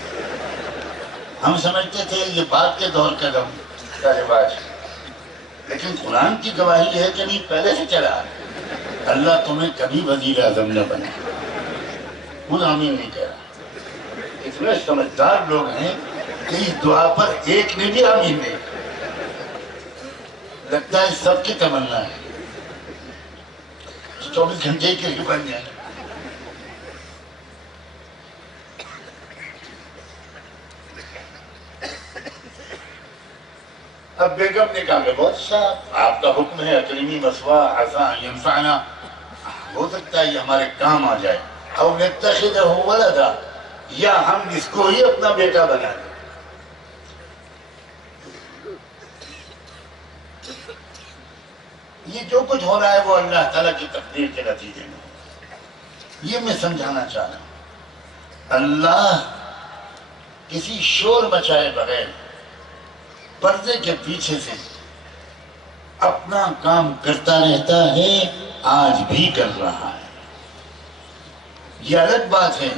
ہم سمجھتے تھے یہ بعد کے دور کا رواج ہے، لیکن قرآن کی گواہی ہے کہ نہیں، پہلے سے چلا ہے۔ اللہ تمہیں کبھی وزیر اعظم نہ بنا، خود آمین نہیں کہہ رہا۔ اتنے سمجھدار لوگ ہیں کہ اس دعا پر ایک نے بھی آمین نہیں کہا۔ لگتا ہے سب کی تمنا ہے 24 گھنٹے کے لیے بن جائے۔ اب بیگم نے کہا کہ بہت اچھا، آپ کا حکم ہے، اکرمی مثواہ عسى ان ينفعنا، ہو سکتا ہے یہ ہمارے کام آ جائے، او نتخذه ولدا، یا ہم اس کو ہی اپنا بیٹا بنا لیں۔ یہ جو کچھ ہو رہا ہے وہ اللہ تعالیٰ کی تقدیر کے نتیجے میں، یہ میں سمجھانا چاہ رہا ہوں۔ اللہ کسی شور مچائے بغیر پردے کے پیچھے سے اپنا کام کرتا رہتا ہے، آج بھی کر رہا ہے۔ یہ الگ بات ہے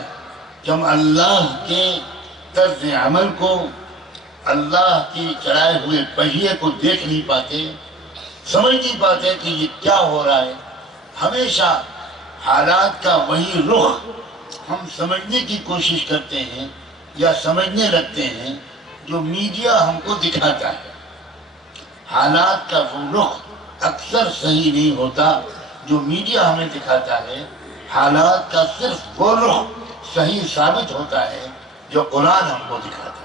کہ ہم اللہ کے طرز عمل کو، اللہ کی چلائے ہوئے پہیے کو دیکھ نہیں پاتے، سمجھ نہیں پاتے کہ یہ کیا ہو رہا ہے۔ ہمیشہ حالات کا وہی رخ ہم سمجھنے کی کوشش کرتے ہیں یا سمجھنے لگتے ہیں جو میڈیا ہم کو دکھاتا ہے۔ حالات کا وہ رخ اکثر صحیح نہیں ہوتا جو میڈیا ہمیں دکھاتا ہے، حالات کا صرف وہ رخ صحیح ثابت ہوتا ہے جو قرآن ہم کو دکھاتا ہے۔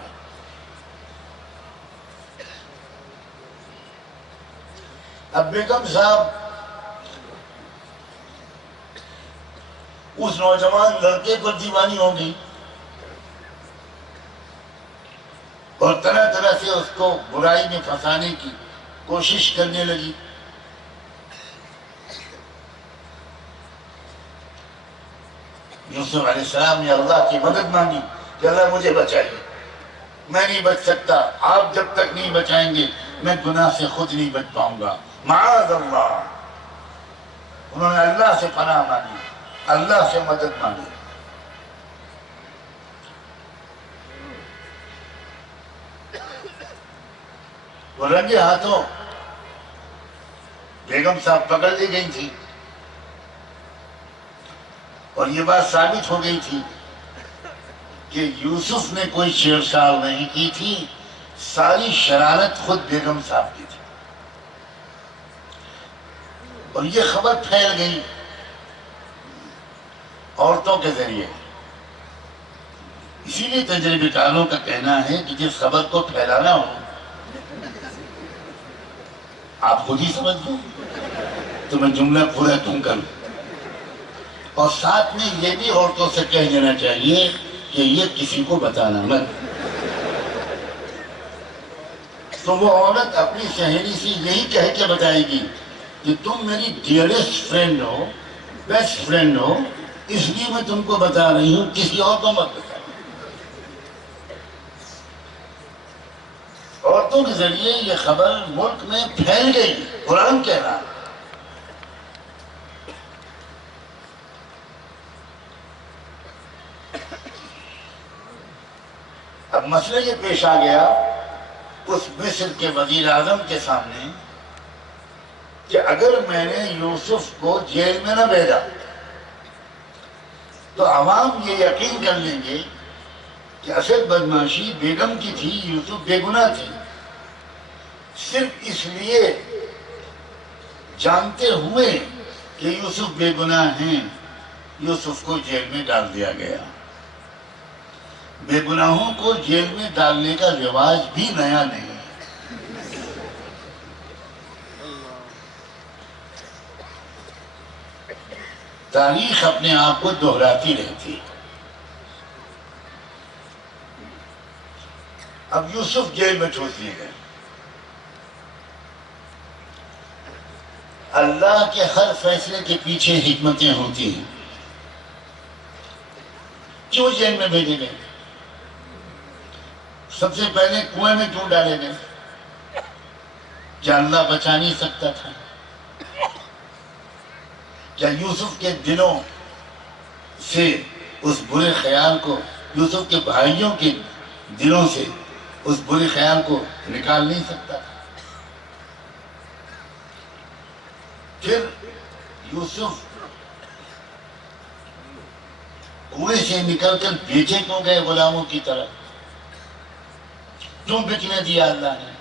اب بیگم صاحب اس نوجوان لڑکے پر دیوانی ہو گئی اور طرح طرح سے اس کو برائی میں پھنسانے کی کوشش کرنے لگی۔ یوسف علیہ السلام نے اللہ کی مدد مانگی کہ اللہ مجھے بچائیے، میں نہیں بچ سکتا، آپ جب تک نہیں بچائیں گے میں گناہ سے خود نہیں بچ پاؤں گا، معاذ اللہ۔ انہوں نے اللہ سے پناہ مانگی، اللہ سے مدد مانگی۔ وہ رنگے ہاتھوں بیگم صاحب پکڑ لی گئی تھی، اور یہ بات ثابت ہو گئی تھی کہ یوسف نے کوئی چھیڑچھاڑ نہیں کی تھی، ساری شرارت خود بیگم صاحب کی تھی، اور یہ خبر پھیل گئی عورتوں کے ذریعے۔ اسی لیے تجربہ کاروں کا کہنا ہے کہ جس خبر کو پھیلانا ہو آپ خود ہی سمجھ لو، تو میں جملہ پورا کیوں کروں، اور ساتھ میں یہ بھی عورتوں سے کہہ دینا چاہیے کہ یہ کسی کو بتانا مت۔ تو وہ عورت اپنی سہیلی سے یہی کہہ کے بتائے گی کہ تم میری ڈیئرسٹ فرینڈ ہو، بیسٹ فرینڈ ہو، اس لیے میں تم کو بتا رہی ہوں، کسی اور کو مت بتا۔ عورتوں کے ذریعے یہ خبر ملک میں پھیل گئی، قرآن کہہ رہا۔ اب مسئلہ یہ پیش آ گیا اس مصر کے وزیر اعظم کے سامنے کہ اگر میں نے یوسف کو جیل میں نہ بھیجا تو عوام یہ یقین کر لیں گے کہ اصل بدماشی بیگم کی تھی، یوسف بے گناہ تھی، صرف اس لیے جانتے ہوئے کہ یوسف بے گناہ ہیں یوسف کو جیل میں ڈال دیا گیا۔ بے گناہوں کو جیل میں ڈالنے کا رواج بھی نیا نہیں ہے۔ تاریخ اپنے آپ کو دہراتی رہتی۔ اب یوسف جیل میں چھوڑ دیے گئے۔ اللہ کے ہر فیصلے کے پیچھے حکمتیں ہوتی ہیں۔ کیوں جیل میں بھیجے گئے؟ سب سے پہلے کنویں میں کیوں ڈالے گئے؟ کیا اللہ بچا نہیں سکتا تھا؟ کیا یوسف کے دلوں سے اس برے خیال کو، یوسف کے بھائیوں کے دلوں سے اس برے خیال کو نکال نہیں سکتا تھا؟ پھر یوسف کنویں سے نکل کر بیچے کیوں گئے غلاموں کی طرح؟ کیوں بکنے دیا اللہ نے؟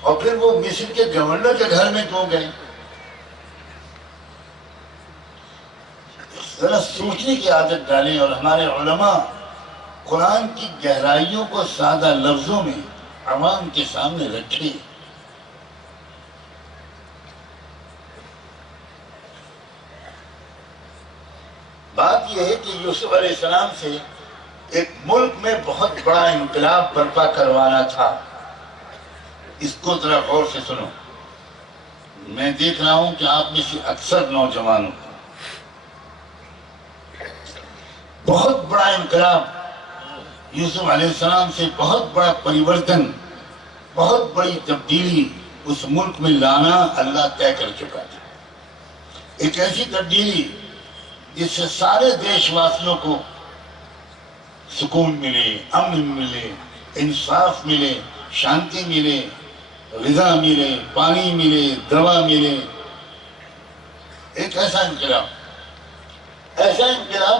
اور پھر وہ مصر کے گورنر کے گھر میں کیوں گئے؟ ذرا سوچنے کی عادت ڈالیں اور ہمارے علماء قرآن کی گہرائیوں کو سادہ لفظوں میں عوام کے سامنے رکھیں۔ بات یہ ہے کہ یوسف علیہ السلام سے ایک ملک میں بہت بڑا انقلاب برپا کروانا تھا۔ اس کو ذرا غور سے سنو۔ میں دیکھ رہا ہوں کہ آپ میں سے اکثر نوجوانوں کو بہت بڑا انقلاب، یوسف علیہ السلام سے بہت بڑا پریورتن، بہت بڑی تبدیلی اس ملک میں لانا اللہ طے کر چکا تھا۔ ایک ایسی تبدیلی جس سے سارے دیش واسیوں کو سکون ملے، امن ملے، انصاف ملے، شانتی ملے، غذا ملے، پانی ملے، دوا ملے۔ ایک ایسا انقلاب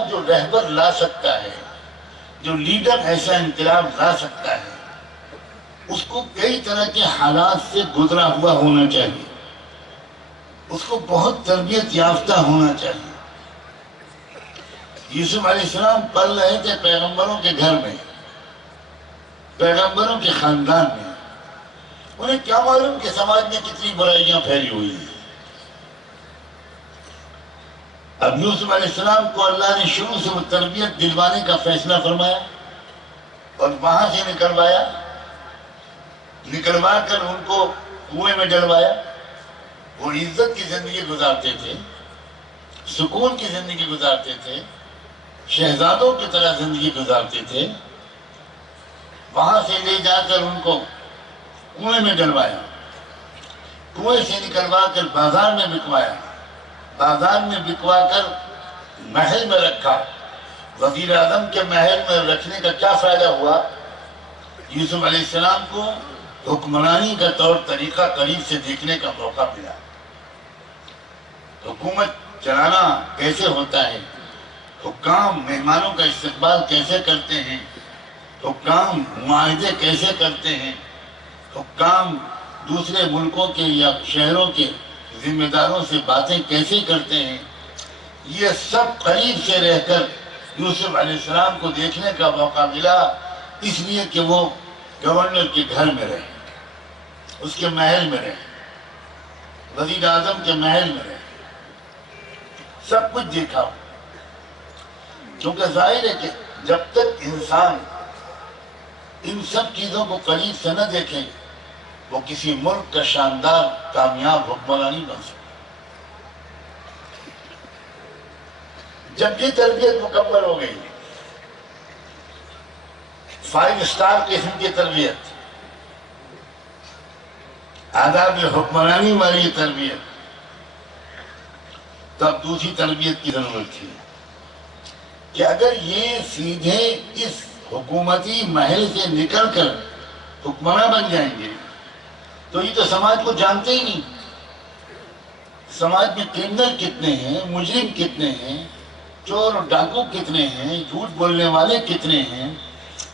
جو رہبر لا سکتا ہے، جو لیڈر ایسا انقلاب لا سکتا ہے، اس کو کئی طرح کے حالات سے گزرا ہوا ہونا چاہیے، اس کو بہت تربیت یافتہ ہونا چاہیے۔ یوسف علیہ السلام پل رہے تھے پیغمبروں کے گھر میں، پیغمبروں کے خاندان میں۔ انہیں کیا معلوم کہ سماج میں کتنی برائیاں پھیلی ہوئی ہیں۔ اب یوسف علیہ السلام کو اللہ نے شروع سے وہ تربیت دلوانے کا فیصلہ فرمایا اور وہاں سے نکلوا کر ان کو کنویں میں ڈلوایا۔ وہ عزت کی زندگی گزارتے تھے، سکون کی زندگی گزارتے تھے، شہزادوں کی طرح زندگی گزارتے تھے۔ وہاں سے لے جا کر ان کو کنویں میں ڈلوایا، کنویں سے نکلوا کر بازار میں بکوایا، بازار میں بکوا کر محل میں رکھا۔ وزیر اعظم کے محل میں رکھنے کا کیا فائدہ ہوا؟ یوسف علیہ السلام کو حکمرانی کا طور طریقہ قریب سے دیکھنے کا موقع ملا۔ حکومت چلانا کیسے ہوتا ہے، حکام مہمانوں کا استقبال کیسے کرتے ہیں، حکام معاہدے کیسے کرتے ہیں، حکام دوسرے ملکوں کے یا شہروں کے ذمہ داروں سے باتیں کیسے کرتے ہیں، یہ سب قریب سے رہ کر یوسف علیہ السلام کو دیکھنے کا موقع ملا، اس لیے کہ وہ گورنر کے گھر میں رہے، اس کے محل میں رہے، وزیر اعظم کے محل میں رہے، سب کچھ دیکھا۔ کیونکہ ظاہر ہے کہ جب تک انسان ان سب چیزوں کو قریب سے نہ دیکھے وہ کسی ملک کا شاندار کامیاب حکمران نہیں بن سکتا۔ جب یہ تربیت مکمل ہو گئی، 5 اسٹار قسم کی تربیت، آداب حکمرانی والی تربیت، تب دوسری تربیت کی ضرورت تھی کہ اگر یہ سیدھے اس حکومتی محل سے نکل کر حکمراں بن جائیں گے تو یہ تو سماج کو جانتے ہی نہیں، سماج میں کرمنل کتنے ہیں، مجرم کتنے ہیں، چور ڈاکو کتنے ہیں، جھوٹ بولنے والے کتنے ہیں،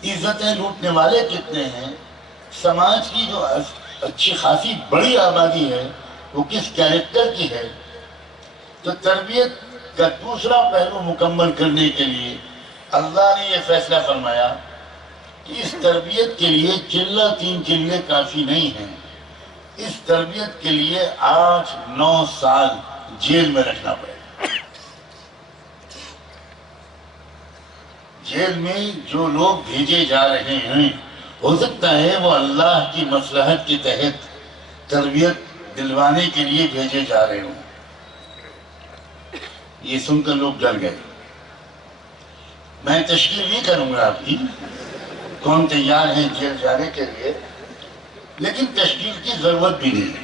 عزتیں لوٹنے والے کتنے ہیں، سماج کی جو اچھی خاصی بڑی آبادی ہے وہ کس کیریکٹر کی ہے۔ تو تربیت کا دوسرا پہلو مکمل کرنے کے لیے اللہ نے یہ فیصلہ فرمایا کہ اس تربیت کے لیے چلہ 3 چلے کافی نہیں ہیں، اس تربیت کے لیے 8-9 سال جیل میں رکھنا پڑے گا۔ جیل میں جو لوگ بھیجے جا رہے ہیں ہو سکتا ہے وہ اللہ کی مصلحت کے تحت تربیت دلوانے کے لیے بھیجے جا رہے ہوں۔ یہ سن کر لوگ ڈر گئے۔ میں تشکیل نہیں کروں گا آپ کی کون تیار ہیں جیل جانے کے لیے، لیکن تشکیل کی ضرورت بھی نہیں ہے،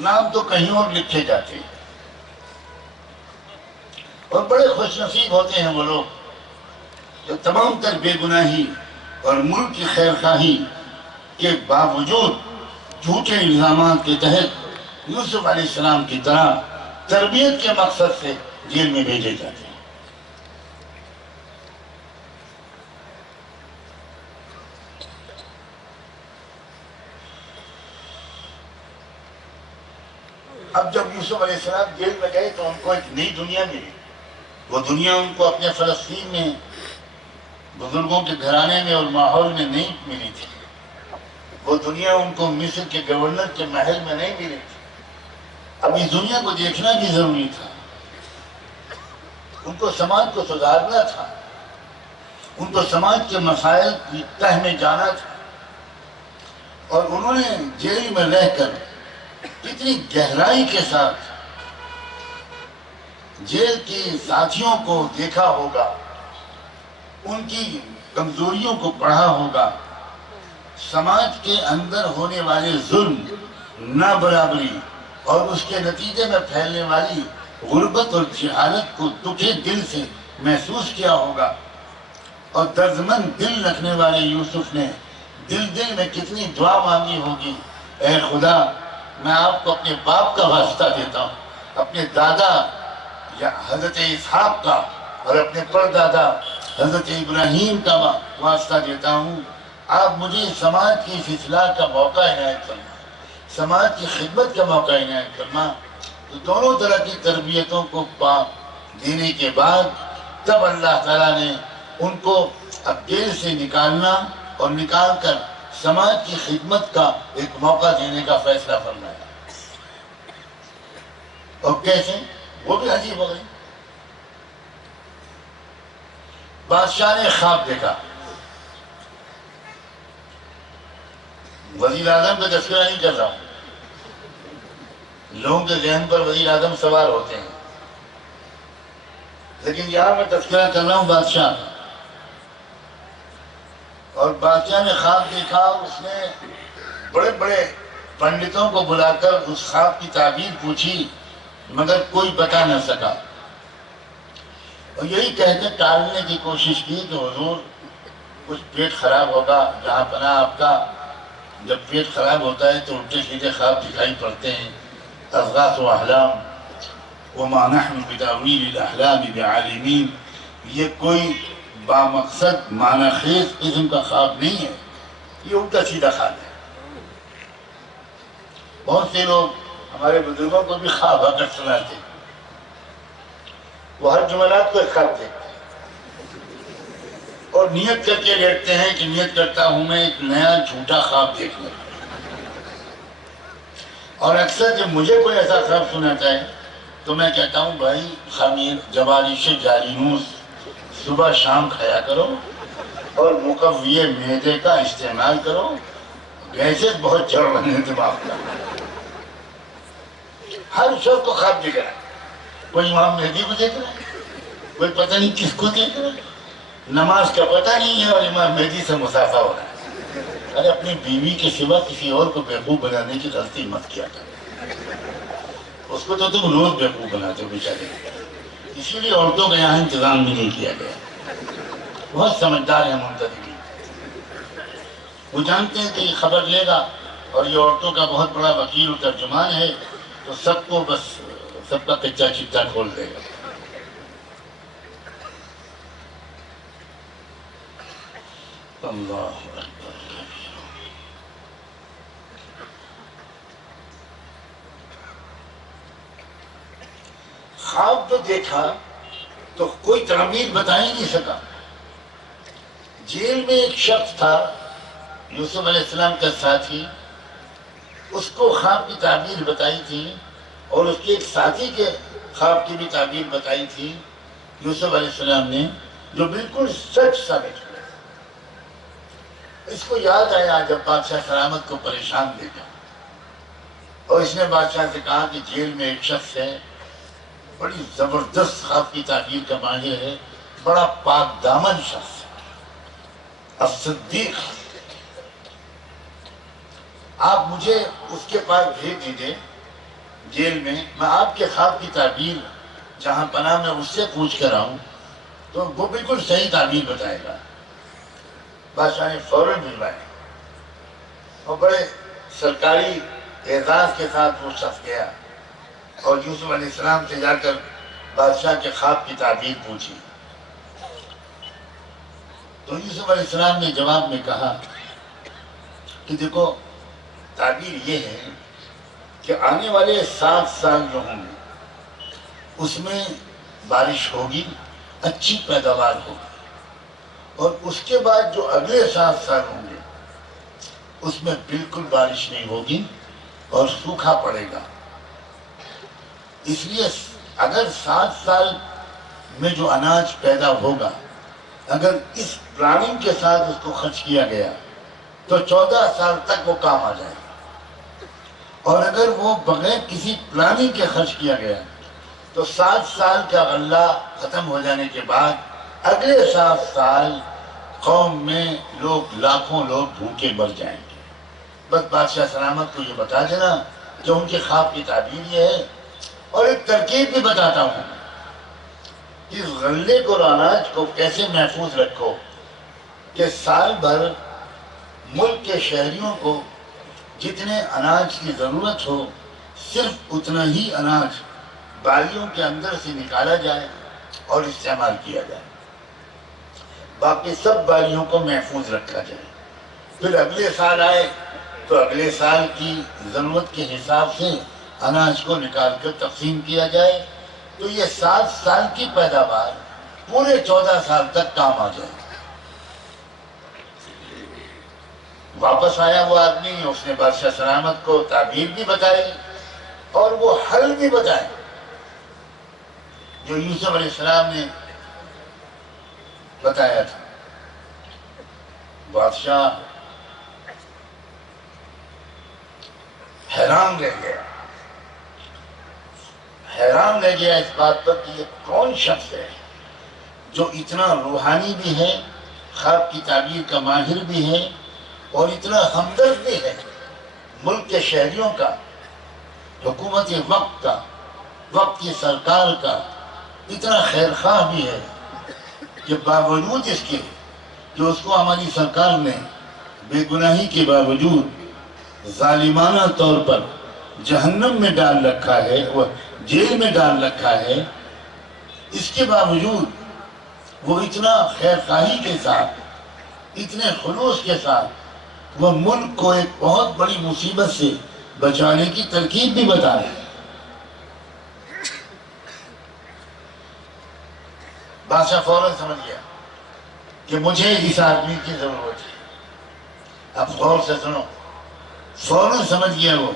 نام تو کہیں اور لکھے جاتے ہیں، اور بڑے خوش نصیب ہوتے ہیں وہ لوگ جو تمام تر بے گناہی اور ملک کی خیر خواہی کے باوجود جھوٹے الزامات کے تحت یوسف علیہ السلام کی طرح تربیت کے مقصد سے جیل میں بھیجے جاتے ہیں۔ اب جب یوسف علیہ السلام جیل میں گئے تو ان کو ایک نئی دنیا ملی۔ وہ دنیا ان کو اپنے فلسطین میں بزرگوں کے گھرانے میں اور ماحول میں نہیں ملی تھی، وہ دنیا ان کو مصر کے گورنر کے محل میں نہیں ملی تھی۔ اب اس دنیا کو دیکھنا بھی ضروری تھا، ان کو سماج کو سدھارنا تھا، ان کو سماج کے مسائل کی تہ میں جانا تھا، اور انہوں نے جیل میں رہ کر کتنی گہرائی کے ساتھ جیل کے ساتھیوں کو دیکھا ہوگا، ان کی کمزوریوں کو پڑھا ہوگا، سماج کے اندر ہونے والے ظلم، نابرابری اور اس کے نتیجے میں پھیلنے والی غربت اور جہالت کو دکھے دل سے محسوس کیا ہوگا، اور دردمند دل رکھنے والے یوسف نے دل میں کتنی دعا مانگی ہوگی، اے خدا میں آپ کو اپنے باپ کا واسطہ دیتا ہوں، اپنے دادا یا حضرت اسحاق کا اور اپنے پردادا حضرت ابراہیم کا واسطہ دیتا ہوں، آپ مجھے سماج کی اس اصلاح کا موقع عنایت فرما، سماج کی خدمت کا موقع عنایت فرما۔ تو دونوں طرح کی تربیتوں کو دینے کے بعد تب اللہ تعالیٰ نے ان کو اب جیل سے نکالنا اور نکال کر سماج کی خدمت کا ایک موقع دینے کا فیصلہ فرمایا۔ اور کیسے؟ وہ بھی عجیب ہو گئی۔ بادشاہ نے خواب دیکھا، وزیر اعظم کا تذکرہ نہیں کر رہا ہوں، لوگوں کے ذہن پر وزیر اعظم سوار ہوتے ہیں، لیکن یہاں میں تذکرہ کر رہا ہوں بادشاہ کا۔ اور بادشاہ نے خواب دیکھا، اس نے بڑے بڑے پنڈتوں کو بلا کر اس خواب کی تعبیر پوچھی، مگر کوئی بتا نہ سکا، اور یہی کہہ کے ٹالنے کی کوشش کی کہ حضور کچھ پیٹ خراب ہوگا، جہاں پناہ آپ کا جب پیٹ خراب ہوتا ہے تو الٹے سیدھے خواب دکھائی پڑتے ہیں، اضغاث و احلام، وما نحن بتاویل الاحلام بعالمین، یہ کوئی بامقصد معنی خیز قسم کا خواب نہیں ہے، یہ الٹا سیدھا خواب ہے۔ بہت سے لوگ ہمارے بزرگوں کو بھی خواب آ کر سناتے، وہ ہر جمعرات کو ایک خواب دیکھتے اور نیت کر کے لیٹتے ہیں کہ نیت کرتا ہوں میں ایک نیا جھوٹا خواب دیکھنے۔ اور اکثر جب مجھے کوئی ایسا خواب سناتا ہے تو میں کہتا ہوں بھائی خمیر جوالش جالینوس صبح شام کھایا کرو اور مقوی معدے کا استعمال کرو، گیسز بہت چڑھ رہے ہیں دماغ کا۔ ہر شخص کو خواب دیکھ رہا ہے، کوئی امام مہدی کو دیکھ رہا ہے، کوئی پتہ نہیں کس کو دیکھ رہا ہے، نماز کا پتہ نہیں ہے اور امام مہدی سے مسافہ ہو رہا ہے۔ ارے اپنی بیوی کے سوا کسی اور کو بیوقوف بنانے کی غلطی مت کیا کر، اس کو تو تم روز بیوقوف بناتے ہو بیچارے۔ اسی لیے عورتوں کا یہاں انتظام بھی نہیں کیا گیا۔ بہت سمجھدار ہیں منتظمین، وہ جانتے ہیں کہ یہ خبر لے گا اور یہ عورتوں کا بہت بڑا وکیل و ترجمان ہے تو سب کو بس سب کا کچا چٹا کھول دے گا۔ اللہ اکبر۔ خواب تو دیکھا تو کوئی تعبیر بتا ہی نہیں سکا۔ جیل میں ایک شخص تھا یوسف علیہ السلام کا ساتھی، اس کو خواب کی تعبیر بتائی تھی اور اس کے ایک ساتھی کے خواب کی بھی تعبیر بتائی تھی یوسف علیہ السلام نے، جو بالکل سچ ثابت ہوئی۔ اس کو یاد آیا جب بادشاہ سلامت کو پریشان دیکھا اور اس نے بادشاہ سے کہا کہ جیل میں ایک شخص ہے، بڑی زبردست خواب کی تعبیر کا ماہر ہے، بڑا پاک دامن شخص ہے، الصدیق، آپ مجھے اس کے پاس بھیج دیجئے جیل میں آپ کے خواب کی تعبیر جہاں پناہ میں اس سے پوچھ کر آؤں تو وہ بالکل صحیح تعبیر بتائے گا۔ بادشاہ نے فوراً بھجوایا اور بڑے سرکاری اعزاز کے ساتھ وہ شخص گیا اور یوسف علیہ السلام سے جا کر بادشاہ کے خواب کی تعبیر پوچھی۔ تو یوسف علیہ السلام نے جواب میں کہا کہ دیکھو تعبیر یہ ہے کہ آنے والے 7 سال جو ہوں گے اس میں بارش ہوگی، اچھی پیداوار ہوگی، اور اس کے بعد جو اگلے 7 سال ہوں گے اس میں بالکل بارش نہیں ہوگی اور سوکھا پڑے گا۔ اس لیے اگر 7 سال میں جو اناج پیدا ہوگا اگر اس پلاننگ کے ساتھ اس کو خرچ کیا گیا تو 14 سال تک وہ کام آ جائے گا، اور اگر وہ بغیر کسی پلاننگ کے خرچ کیا گیا تو 7 سال کا غلہ ختم ہو جانے کے بعد اگلے 7 سال قوم میں لاکھوں لوگ بھوکے مر جائیں گے۔ بس بادشاہ سلامت کو یہ بتا دینا کہ ان کے خواب کی تعبیر یہ ہے، اور ایک ترکیب بھی بتاتا ہوں کہ اس غلے کو اور اناج کو کیسے محفوظ رکھو کہ سال بھر ملک کے شہریوں کو جتنے اناج کی ضرورت ہو صرف اتنا ہی اناج بالیوں کے اندر سے نکالا جائے اور استعمال کیا جائے، باقی سب بالیوں کو محفوظ رکھا جائے۔ پھر اگلے سال آئے تو اگلے سال کی ضرورت کے حساب سے اناج کو نکال کر تقسیم کیا جائے، تو یہ 7 سال کی پیداوار پورے 14 سال تک کام آ جائے۔ واپس آیا وہ آدمی، اس نے بادشاہ سلامت کو تعبیر بھی بتائی اور وہ حل بھی بتائے جو یوسف علیہ السلام نے بتایا تھا۔ بادشاہ حیران رہ گیا اس بات پر کہ یہ کون شخص ہے جو اتنا روحانی بھی ہے، خواب کی تعبیر کا ماہر بھی ہے اور اتنا ہمدرد بھی ہے ملک کے شہریوں کا، حکومت وقت کا، وقت کی سرکار کا، اتنا خیرخواہ بھی ہے کہ باوجود اس کے جو اس کو ہماری سرکار نے بے گناہی کے باوجود ظالمانہ طور پر جہنم میں ڈال رکھا ہے، وہ جیل میں ڈال رکھا ہے، اس کے باوجود وہ اتنا خیر خواہی کے ساتھ، اتنے خلوص کے ساتھ وہ ملک کو ایک بہت بڑی مصیبت سے بچانے کی ترکیب بھی بتا رہے ہیں۔ بادشاہ فوراً سمجھ گیا کہ مجھے اس آدمی کی ضرورت ہے۔ اب غور سے سنو، فوراً سمجھ گیا وہ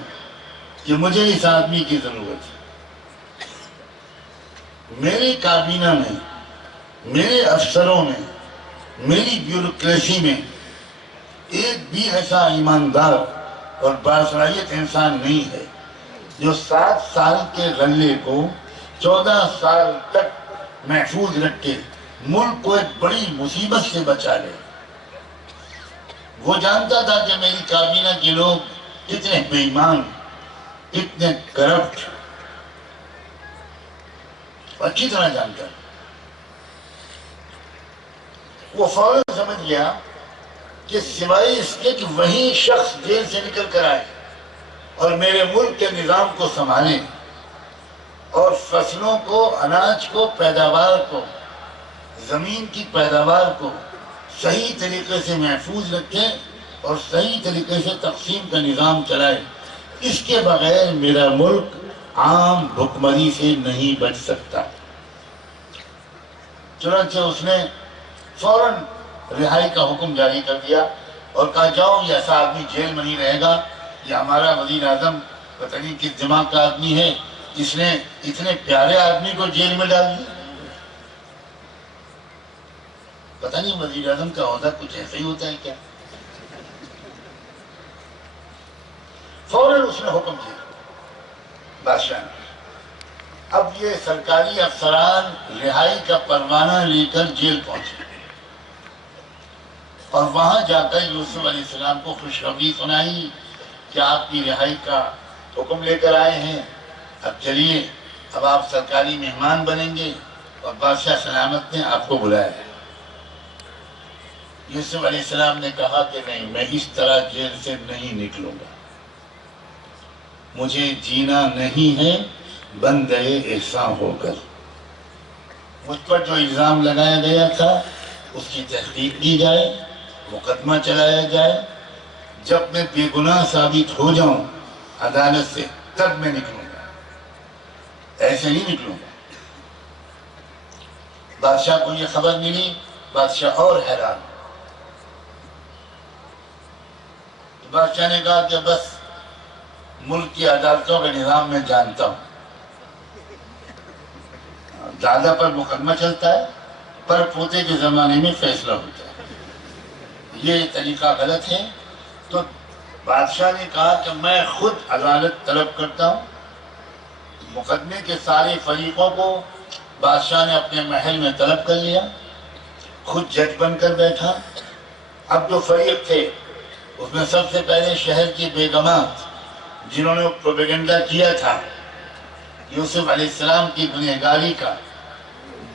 کہ مجھے اس آدمی کی ضرورت ہے۔ میری کابینہ میں، میرے افسروں میں، میری بیوروکریسی میں ایک بھی ایسا ایماندار اور باصلاحیت انسان نہیں ہے جو 7 سال کے غلے کو 14 سال تک محفوظ رکھ کے ملک کو ایک بڑی مصیبت سے بچا لے۔ وہ جانتا تھا کہ میری کابینہ کے لوگ کتنے بے ایمان، کتنے کرپٹ، اچھی طرح جانتا ہے۔ وہ فوراً سمجھ گیا کہ سوائے اس کے کہ وہی شخص جیل سے نکل کر آئے اور میرے ملک کے نظام کو سنبھالے اور فصلوں کو، اناج کو، پیداوار کو، زمین کی پیداوار کو صحیح طریقے سے محفوظ رکھے اور صحیح طریقے سے تقسیم کا نظام چلائے، اس کے بغیر میرا ملک عام بھکمری سے نہیں بچ سکتا۔ چنانچہ اس نے فوراً رہائی کا حکم جاری کر دیا اور کہا جاؤ، یہ ایسا آدمی جیل میں نہیں رہے گا، یہ ہمارا وزیر اعظم پتہ نہیں کس دماغ کا آدمی ہے، اس نے اتنے پیارے آدمی کو جیل میں ڈال دیا۔ پتہ نہیں وزیر اعظم کا عہدہ کچھ ایسا ہی ہوتا ہے کیا؟ فوراً اس نے حکم دیا بادشاہ نے۔ اب یہ سرکاری افسران رہائی کا پروانہ لے کر جیل پہنچے اور وہاں جا کر یوسف علیہ السلام کو خوشخبری سنائی کہ آپ کی رہائی کا حکم لے کر آئے ہیں، اب چلیے، اب آپ سرکاری مہمان بنیں گے، اور بادشاہ سلامت نے آپ کو بلایا ہے۔ یوسف علیہ السلام نے کہا کہ نہیں، میں اس طرح جیل سے نہیں نکلوں گا، مجھے جینا نہیں ہے بندے احسان ہو کر۔ مجھ پر جو الزام لگایا گیا تھا اس کی تحقیق کی جائے، مقدمہ چلایا جائے، جب میں بے گناہ ثابت ہو جاؤں عدالت سے تب میں نکلوں گا، ایسے نہیں نکلوں گا۔ بادشاہ کو یہ خبر ملی، بادشاہ اور حیران۔ بادشاہ نے کہا کہ بس ملک کی عدالتوں کا نظام میں جانتا ہوں، دادا پر مقدمہ چلتا ہے، پر پوتے کے زمانے میں فیصلہ ہوتا ہے، یہ طریقہ غلط ہے۔ تو بادشاہ نے کہا کہ میں خود عدالت طلب کرتا ہوں۔ مقدمے کے سارے فریقوں کو بادشاہ نے اپنے محل میں طلب کر لیا، خود جج بن کر بیٹھا۔ اب جو فریق تھے اس میں سب سے پہلے شہر کی بیگمات، جنہوں نے پروپیگنڈا کیا تھا یوسف علیہ السلام کی گنہگاری کا،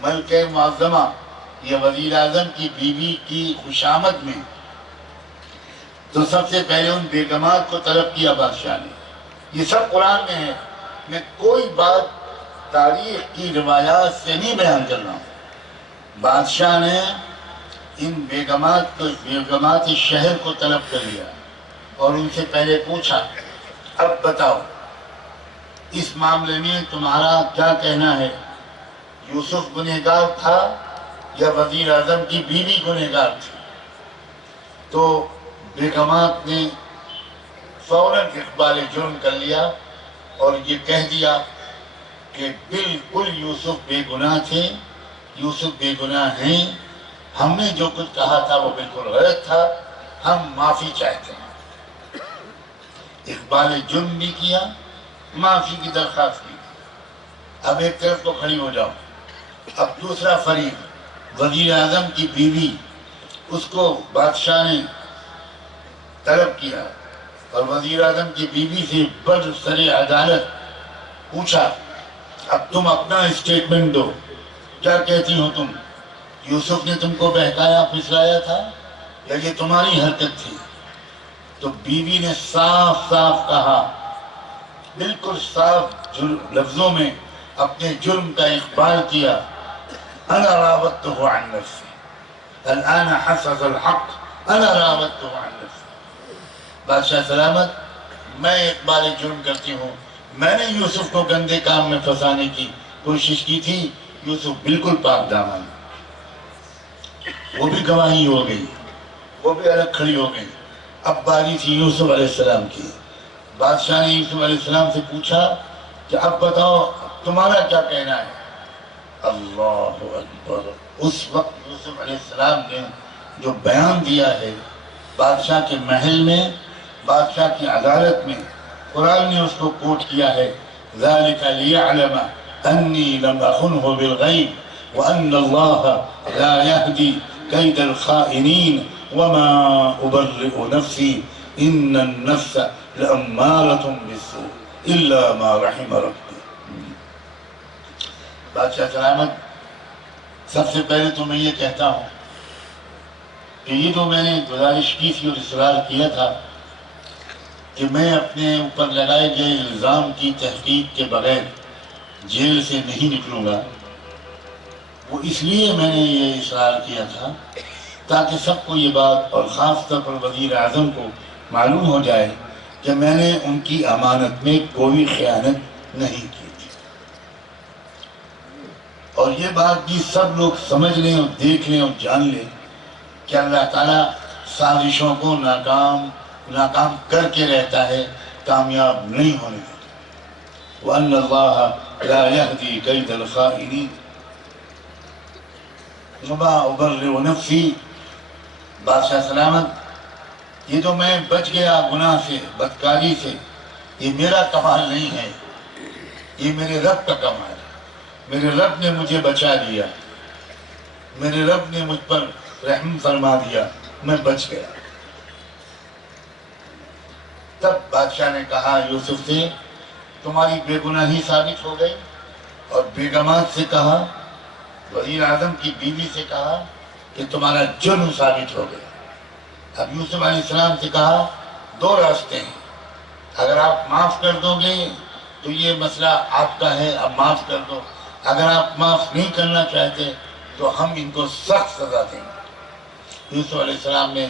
ملکہ معظمہ یہ وزیر اعظم کی بیوی کی خوشامد میں، تو سب سے پہلے ان بیگمات کو طلب کیا بادشاہ نے۔ یہ سب قرآن میں ہے، میں کوئی بات تاریخ کی روایات سے نہیں بیان کر رہا ہوں۔ بادشاہ نے ان بیگمات شہر کو طلب کر لیا اور ان سے پہلے پوچھا، اب بتاؤ اس معاملے میں تمہارا کیا کہنا ہے، یوسف گنہگار تھا یا وزیر اعظم کی بیوی گنہگار تھی؟ تو بیگمات نے فوراً اقبال جرم کر لیا اور یہ کہہ دیا کہ بالکل یوسف بے گناہ تھے، یوسف بے گناہ ہیں، ہم نے جو کچھ کہا تھا وہ بالکل غلط تھا، ہم معافی چاہتے ہیں۔ اقبال جرم بھی کیا، معافی کی درخواست کی۔ اب ایک طرف تو کھڑی ہو جاؤ، اب دوسرا فریق وزیر اعظم کی بیوی، اس کو بادشاہ نے طلب کیا اور وزیر اعظم کی بیوی سے برسر عدالت پوچھا، اب تم اپنا اسٹیٹمنٹ دو، کیا کہتی ہو تم؟ یوسف نے تم کو بہکایا پھسلایا تھا یا یہ تمہاری حرکت تھی؟ تو بیوی نے صاف صاف کہا، بالکل صاف لفظوں میں اپنے جرم کا اخبار کیا، انا راودته عن نفسه الان حصل الحق انا راودته عن نفسه۔ بادشاہ سلامت، میں اقبال جرم کرتی ہوں، میں نے یوسف کو گندے کام میں پھنسانے کی کوشش کی تھی، یوسف بالکل پاک دامن۔ وہ بھی گواہی ہو گئی، وہ بھی الگ کھڑی ہو گئی۔ اب باری تھی یوسف علیہ السلام کی۔ بادشاہ نے یوسف علیہ السلام سے پوچھا کہ اب بتاؤ تمہارا کیا کہنا ہے؟ اللہ اکبر! اس وقت یوسف علیہ السلام نے جو بیان دیا ہے بادشاہ کے محل میں، بادشاہ کی عدالت میں، قرآن نے اس کو کوٹ کیا ہے، ذَلِكَ لِيَعْلَمَ أَنِّي لَمْ أَخُنْهُ بِالْغَيْبِ وَأَنَّ اللَّهَ لَا يَهْدِي كَيْدَ الْخَائِنِينَ وَمَا أُبَرِّئُ نَفْسِي إِنَّ النَّفْسَ لَأَمَّارَةٌ بِالسُّوءِ إِلَّا مَا رَحِمَ رَبِّي۔ بادشاہ سلامت، سب سے پہلے تو میں یہ کہتا ہوں کہ یہ جو میں نے گزارش کی تھی اور اصرار کیا تھا کہ میں اپنے اوپر لگائے گئے الزام کی تحقیق کے بغیر جیل سے نہیں نکلوں گا، وہ اس لیے میں نے یہ اصرار کیا تھا تاکہ سب کو یہ بات اور خاص طور پر وزیر اعظم کو معلوم ہو جائے کہ میں نے ان کی امانت میں کوئی خیانت نہیں کی تھی، اور یہ بات بھی سب لوگ سمجھ لیں اور دیکھ لیں اور جان لیں کہ اللہ تعالیٰ سازشوں کو ناکام کر کے رہتا ہے، کامیاب نہیں ہونے دیتا۔ وَأَنَّ اللَّهَ لَا يَهْدِي كَيْدَ الْخَائِنِينَ وَمَا أُبَرِّئُ نَفْسِي۔ بادشاہ سلامت، یہ جو میں بچ گیا گناہ سے، بدکاری سے، یہ میرا کمال نہیں ہے، یہ میرے رب کا کمال ہے۔ میرے رب نے مجھے بچا لیا، میرے رب نے مجھ پر رحم فرما دیا، میں بچ گیا۔ تب بادشاہ نے کہا یوسف سے، تمہاری بے گناہی ثابت ہو گئی، اور بیگمات سے کہا، وزیر اعظم کی بیوی سے کہا کہ تمہارا جرم ثابت ہو گیا۔ اب یوسف علیہ السلام سے کہا دو راستے ہیں، اگر آپ معاف کر دو گے تو یہ مسئلہ آپ کا ہے، اب معاف کر دو، اگر آپ معاف نہیں کرنا چاہتے تو ہم ان کو سخت سزا دیں گے۔ یوسف علیہ السلام نے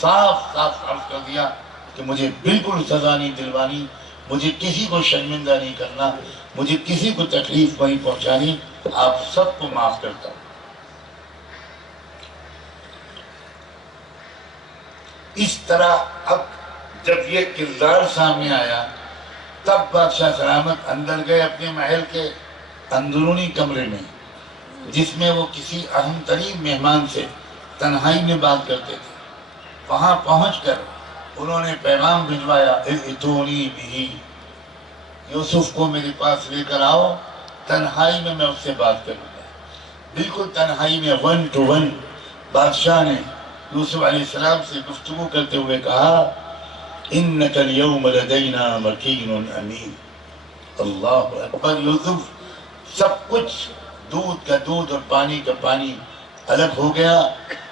صاف صاف عرض کر دیا کہ مجھے بالکل سزا نہیں دلوانی، مجھے کسی کو شرمندہ نہیں کرنا، مجھے کسی کو تکلیف نہیں پہنچانی، آپ سب کو معاف کرتا ہوں۔ اس طرح اب جب یہ کردار سامنے آیا تب بادشاہ سلامت اندر گئے اپنے محل کے اندرونی کمرے میں، جس میں وہ کسی اہم ترین مہمان سے تنہائی میں بات کرتے تھے۔ وہاں پہنچ کر انہوں نے پیغام بھجوایا، ائتونی بہ، یوسف کو میرے پاس لے کر آؤ، تنہائی میں اس سے بات کروں گا۔ بالکل تنہائی میں 1 to 1 بادشاہ نے یوسف علیہ السلام سے گفتگو کرتے ہوئے کہا، انک اليوم لدینا مکین امین۔ اللہ اکبر! یوسف، سب کچھ دودھ کا دودھ اور پانی کا پانی الگ ہو گیا،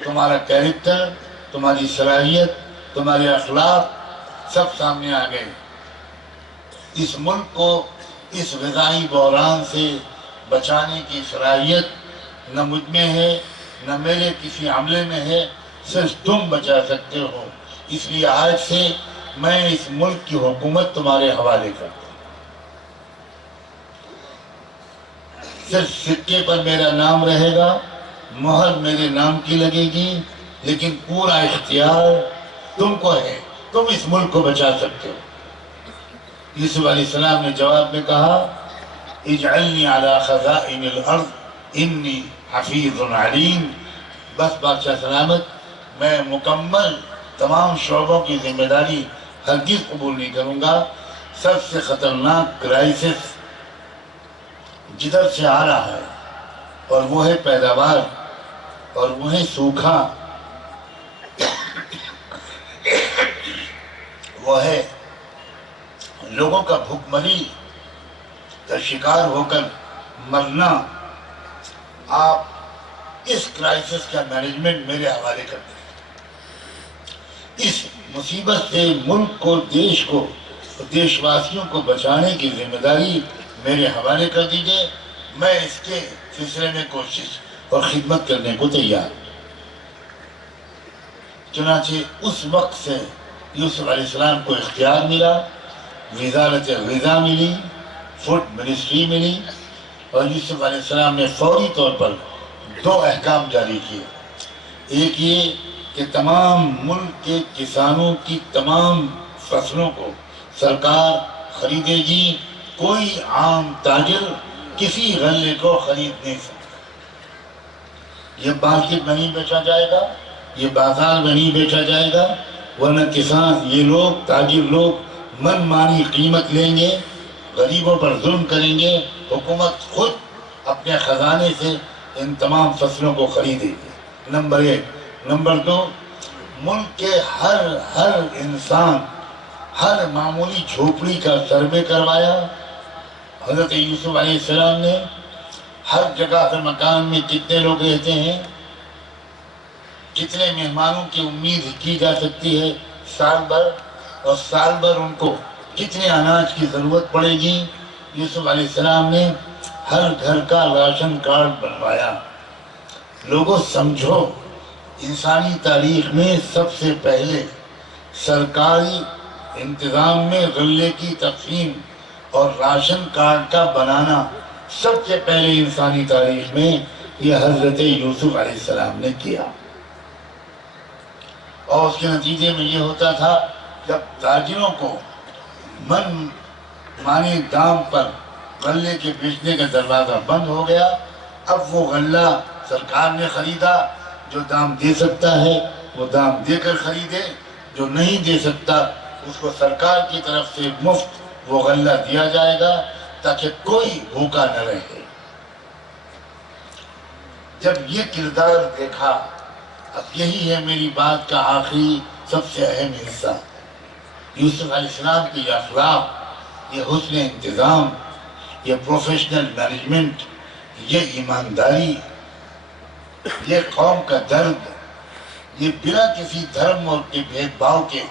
تمہارا کیریکٹر، تمہاری صلاحیت، تمہارے اخلاق سب سامنے آ گئے۔ اس ملک کو اس غذائی بحران سے بچانے کی صلاحیت نہ مجھ میں ہے، نہ میرے کسی عملے میں ہے، صرف تم بچا سکتے ہو۔ اس لیے آج سے میں اس ملک کی حکومت تمہارے حوالے کرتا ہوں۔ صرف سکے پر میرا نام رہے گا، مہر میرے نام کی لگے گی، لیکن پورا اختیار تم کو ہے، تم اس ملک کو بچا سکتے ہو۔ یوسف علیہ السلام نے جواب میں کہا، اجعلنی علی خزائن الارض انی حفیظ علیم۔ بس بادشاہ سلامت، میں مکمل تمام شعبوں کی ذمہ داری ہرگز قبول نہیں کروں گا۔ سب سے خطرناک کرائسس جدھر سے آ رہا ہے، اور وہ ہے پیداوار، اور وہ ہے سوکھا، وہ ہے لوگوں کا بھوک مری کا شکار ہو کر مرنا۔ آپ اس کرائسس کا مینجمنٹ میرے حوالے کر دیں۔ اس مصیبت سے ملک کو، دیش کو، دیش واسیوں کو بچانے کی ذمہ داری میرے حوالے کر دیجئے، میں اس کے سلسلے میں کوشش اور خدمت کرنے کو تیار ہوں۔ چنانچہ اس وقت سے یوسف علیہ السلام کو اختیار ملا، وزارت غذا ملی، فوڈ منسٹری ملی، اور یوسف علیہ السلام نے فوری طور پر 2 احکام جاری کیے۔ ایک یہ کہ تمام ملک کے کسانوں کی تمام فصلوں کو سرکار خریدے گی، کوئی عام تاجر کسی غلے کو خرید نہیں سکتا۔ یہ مارکیٹ میں نہیں بیچا جائے گا، یہ بازار میں نہیں بیچا جائے گا، ورنہ کسان، یہ لوگ، تاجر لوگ من مانی قیمت لیں گے، غریبوں پر ظلم کریں گے، حکومت خود اپنے خزانے سے ان تمام فصلوں کو خریدے گی۔ نمبر 1۔ نمبر 2، ملک کے ہر انسان، ہر معمولی جھوپڑی کا سروے کروایا حضرت یوسف علیہ السلام نے۔ ہر جگہ، ہر مکان میں کتنے لوگ رہتے ہیں، کتنے مہمانوں کی امید کی جا سکتی ہے سال بھر، اور سال بھر ان کو کتنے اناج کی ضرورت پڑے گی۔ یوسف علیہ السلام نے ہر گھر کا راشن کارڈ بنوایا۔ لوگوں سمجھو، انسانی تاریخ میں سب سے پہلے سرکاری انتظام میں غلے کی تقسیم اور راشن کارڈ کا بنانا سب سے پہلے انسانی تاریخ میں یہ حضرت یوسف علیہ السلام نے کیا، اور اس کے نتیجے میں یہ ہوتا تھا، جب تاجروں کو من مانی دام پر غلے کے بیچنے کا دروازہ بند ہو گیا، اب وہ غلہ سرکار نے خریدا، جو دام دے سکتا ہے وہ دام دے کر خریدے، جو نہیں دے سکتا اس کو سرکار کی طرف سے مفت وہ غلہ دیا جائے گا تاکہ کوئی بھوکا نہ رہے۔ جب یہ کردار دیکھا، اب یہی ہے میری بات کا آخری سب سے اہم حصہ، یوسف علیہ السلام کی یہ اخلاق، یہ حسن انتظام، یہ پروفیشنل مینجمنٹ، یہ ایمانداری، یہ قوم کا درد، یہ بلا کسی دھرم اور کے بھید بھاؤ کے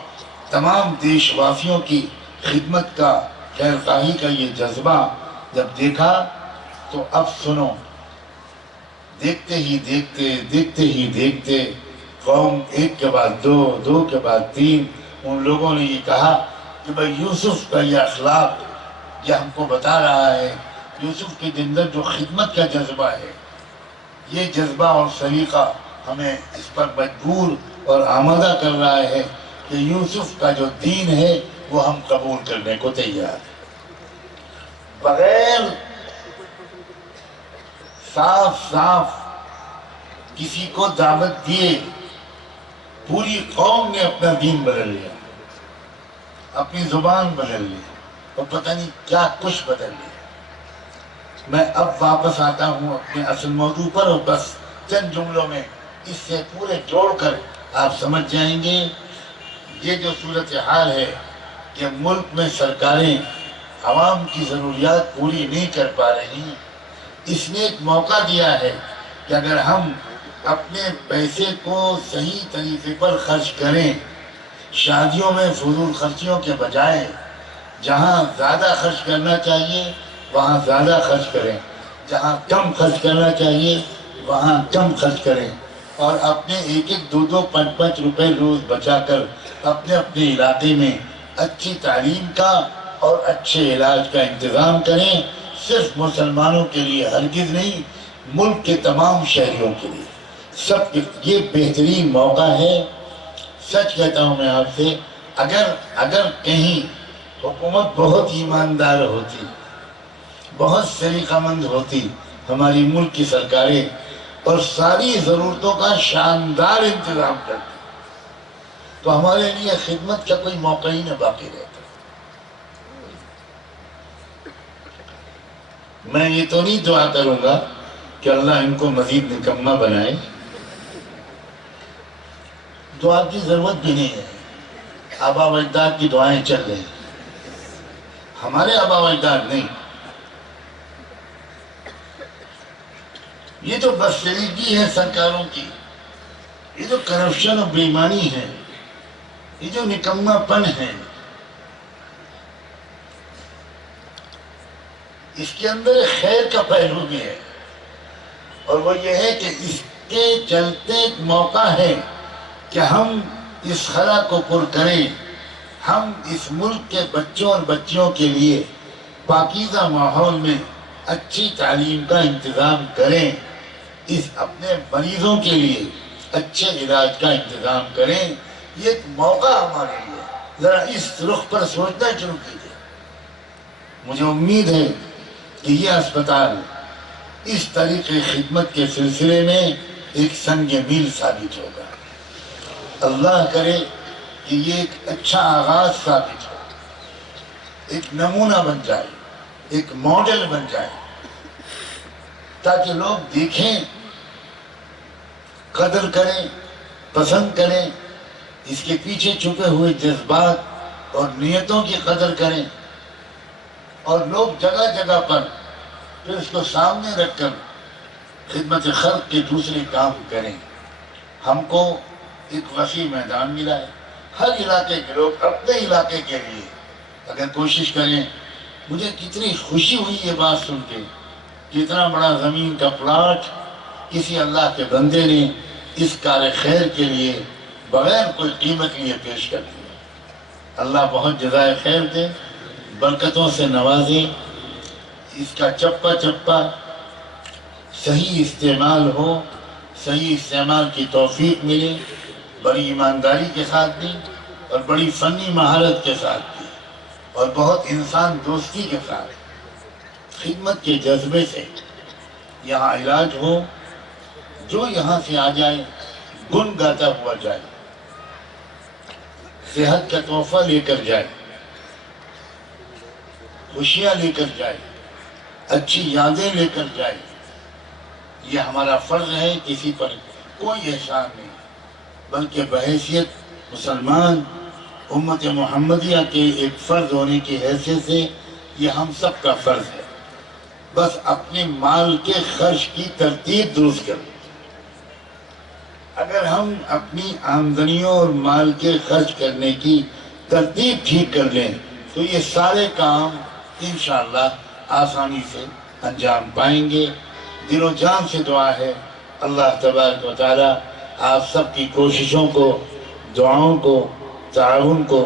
تمام دیش واسیوں کی خدمت کا، خیر خواہی کا یہ جذبہ جب دیکھا تو اب سنو، دیکھتے ہی دیکھتے قوم ایک کے بعد دو، دو کے بعد تین، ان لوگوں نے یہ کہا کہ بھئی یوسف کا یہ اخلاق یہ ہم کو بتا رہا ہے، یوسف کے اندر جو خدمت کا جذبہ ہے، یہ جذبہ اور سلیقہ ہمیں اس پر مجبور اور آمادہ کر رہا ہے کہ یوسف کا جو دین ہے وہ ہم قبول کرنے کو تیار ہیں۔ بغیر صاف کسی کو دعوت دیے پوری قوم نے اپنا دین بدل لیا، اپنی زبان بدل لی، اور پتہ نہیں کیا کچھ بدل لیا۔ میں اب واپس آتا ہوں اپنے اصل موضوع پر، اور بس چند جملوں میں اس سے پورے جوڑ کر آپ سمجھ جائیں گے یہ جو صورتحال ہے کہ ملک میں سرکاریں عوام کی ضروریات پوری نہیں کر پا رہی، اس نے ایک موقع دیا ہے کہ اگر ہم اپنے پیسے کو صحیح طریقے پر خرچ کریں، شادیوں میں فضول خرچیوں کے بجائے جہاں زیادہ خرچ کرنا چاہیے وہاں زیادہ خرچ کریں، جہاں کم خرچ کرنا چاہیے وہاں کم خرچ کریں، اور اپنے 1-2 5 روپے روز بچا کر اپنے علاقے میں اچھی تعلیم کا اور اچھے علاج کا انتظام کریں، صرف مسلمانوں کے لیے ہرگز نہیں، ملک کے تمام شہریوں کے لیے سب کے یہ بہترین موقع ہے۔ سچ کہتا ہوں میں آپ سے، اگر کہیں حکومت بہت ایماندار ہوتی، بہت سلیقہ مند ہوتی، ہماری ملک کی سرکاریں، اور ساری ضرورتوں کا شاندار انتظام کرتی، تو ہمارے لیے خدمت کا کوئی موقع ہی نہ باقی رہتا۔ میں یہ تو نہیں دعا کروں گا کہ اللہ ان کو مزید نکمہ بنائے، دعا کی ضرورت بھی نہیں ہے، آبا و اجداد کی دعائیں چل رہی ہیں، ہمارے آبا و اجداد نہیں۔ یہ تو بدسلیقگی ہے سرکاروں کی، یہ جو کرپشن اور بے ایمانی ہے، یہ جو نکما پن ہے اس کے اندر خیر کا پہلو بھی ہے، اور وہ یہ ہے کہ اس کے چلتے ایک موقع ہے کہ ہم اس خلا کو پر کریں، ہم اس ملک کے بچوں اور بچیوں کے لیے پاکیزہ ماحول میں اچھی تعلیم کا انتظام کریں، اس اپنے مریضوں کے لیے اچھے علاج کا انتظام کریں۔ یہ ایک موقع ہمارے لیے، ذرا اس رخ پر سوچنا شروع کیجیے۔ مجھے امید ہے کہ یہ اسپتال اس طریقے خدمت کے سلسلے میں ایک سنگ میل ثابت ہوگا۔ اللہ کرے کہ یہ ایک اچھا آغاز ثابت ہو، ایک نمونہ بن جائے، ایک ماڈل بن جائے، تاکہ لوگ دیکھیں، قدر کریں، پسند کریں، اس کے پیچھے چھپے ہوئے جذبات اور نیتوں کی قدر کریں، اور لوگ جگہ جگہ پر پھر اس کو سامنے رکھ کر خدمت خلق کے دوسرے کام کریں۔ ہم کو ایک وسیع میدان ملا ہے، ہر علاقے کے لوگ اپنے علاقے کے لیے اگر کوشش کریں۔ مجھے کتنی خوشی ہوئی یہ بات سن کے کہ اتنا بڑا زمین کا پلاٹ کسی اللہ کے بندے نے اس کار خیر کے لیے بغیر کوئی قیمت لیے پیش کر دیا۔ اللہ بہت جزائے خیر دے، برکتوں سے نوازے، اس کا چپا چپا صحیح استعمال ہو، صحیح استعمال کی توفیق ملے، بڑی ایمانداری کے ساتھ بھی اور بڑی فنی مہارت کے ساتھ بھی، اور بہت انسان دوستی کے ساتھ خدمت کے جذبے سے یہاں علاج ہو۔ جو یہاں سے آ جائے گن گاتا ہوا جائے، صحت کا تحفہ لے کر جائے، خوشیاں لے کر جائے، اچھی یادیں لے کر جائے۔ یہ ہمارا فرض ہے، کسی پر کوئی احسان نہیں، بلکہ بحیثیت مسلمان امت محمدیہ کے ایک فرض ہونے کی حیثیت سے یہ ہم سب کا فرض ہے۔ بس اپنے مال کے خرچ کی ترتیب درست کریں۔ اگر ہم اپنی آمدنیوں اور مال کے خرچ کرنے کی ترتیب ٹھیک کر لیں تو یہ سارے کام انشاءاللہ آسانی سے انجام پائیں گے۔ دل و جان سے دعا ہے اللہ تبارک و تعالی آپ سب کی کوششوں کو، دعاؤں کو، تعاون کو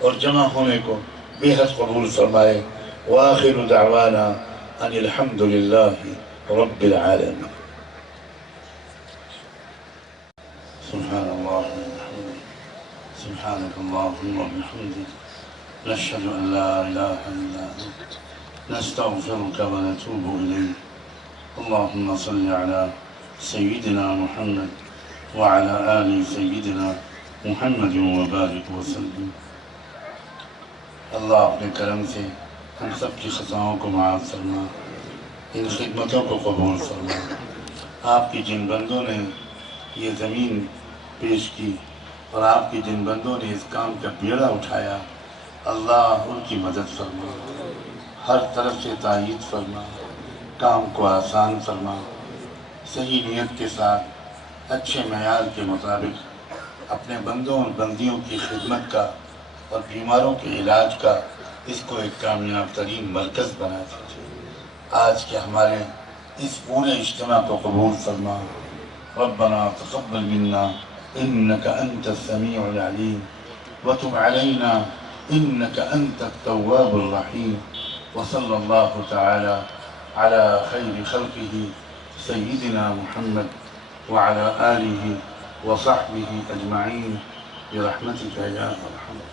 اور جمع ہونے کو بے حد قبول فرمائے۔ وآخر دعوانا ان الحمدللہ رب العالمین۔ سبحان اللہ وبحمدہ، سبحانک اللہم وبحمدک، نشہد ان لا الہ الا انت، نستغفرک ونتوب الیک۔ اللہم صل علی سیدنا محمد وعلی آل سیدنا محمد وبارک وسلم۔ اللہ اپنے کرم سے ہم سب کی خطاؤں کو معاف فرما، ان خدمتوں کو قبول فرما۔ آپ کی جن بندوں نے یہ زمین پیش کی اور آپ کی جن بندوں نے اس کام کا بیڑا اٹھایا، اللہ ان کی مدد فرما، ہر طرف سے تائید فرما، کام کو آسان فرما، صحیح نیت کے ساتھ اچھے معیار کے مطابق اپنے بندوں اور بندیوں کی خدمت کا اور بیماروں کے علاج کا اس کو ایک کامیاب ترین مرکز بنا دیجیے۔ آج کے ہمارے اس پورے اجتماع کو قبول فرما۔ ربنا تقبل منا انك انت السميع العليم وتب علينا انك انت التواب الرحيم، وصلى الله تعالى على خير خلقه سيدنا محمد وعلى آله وصحبه أجمعين برحمتك يا أرحم الراحمين۔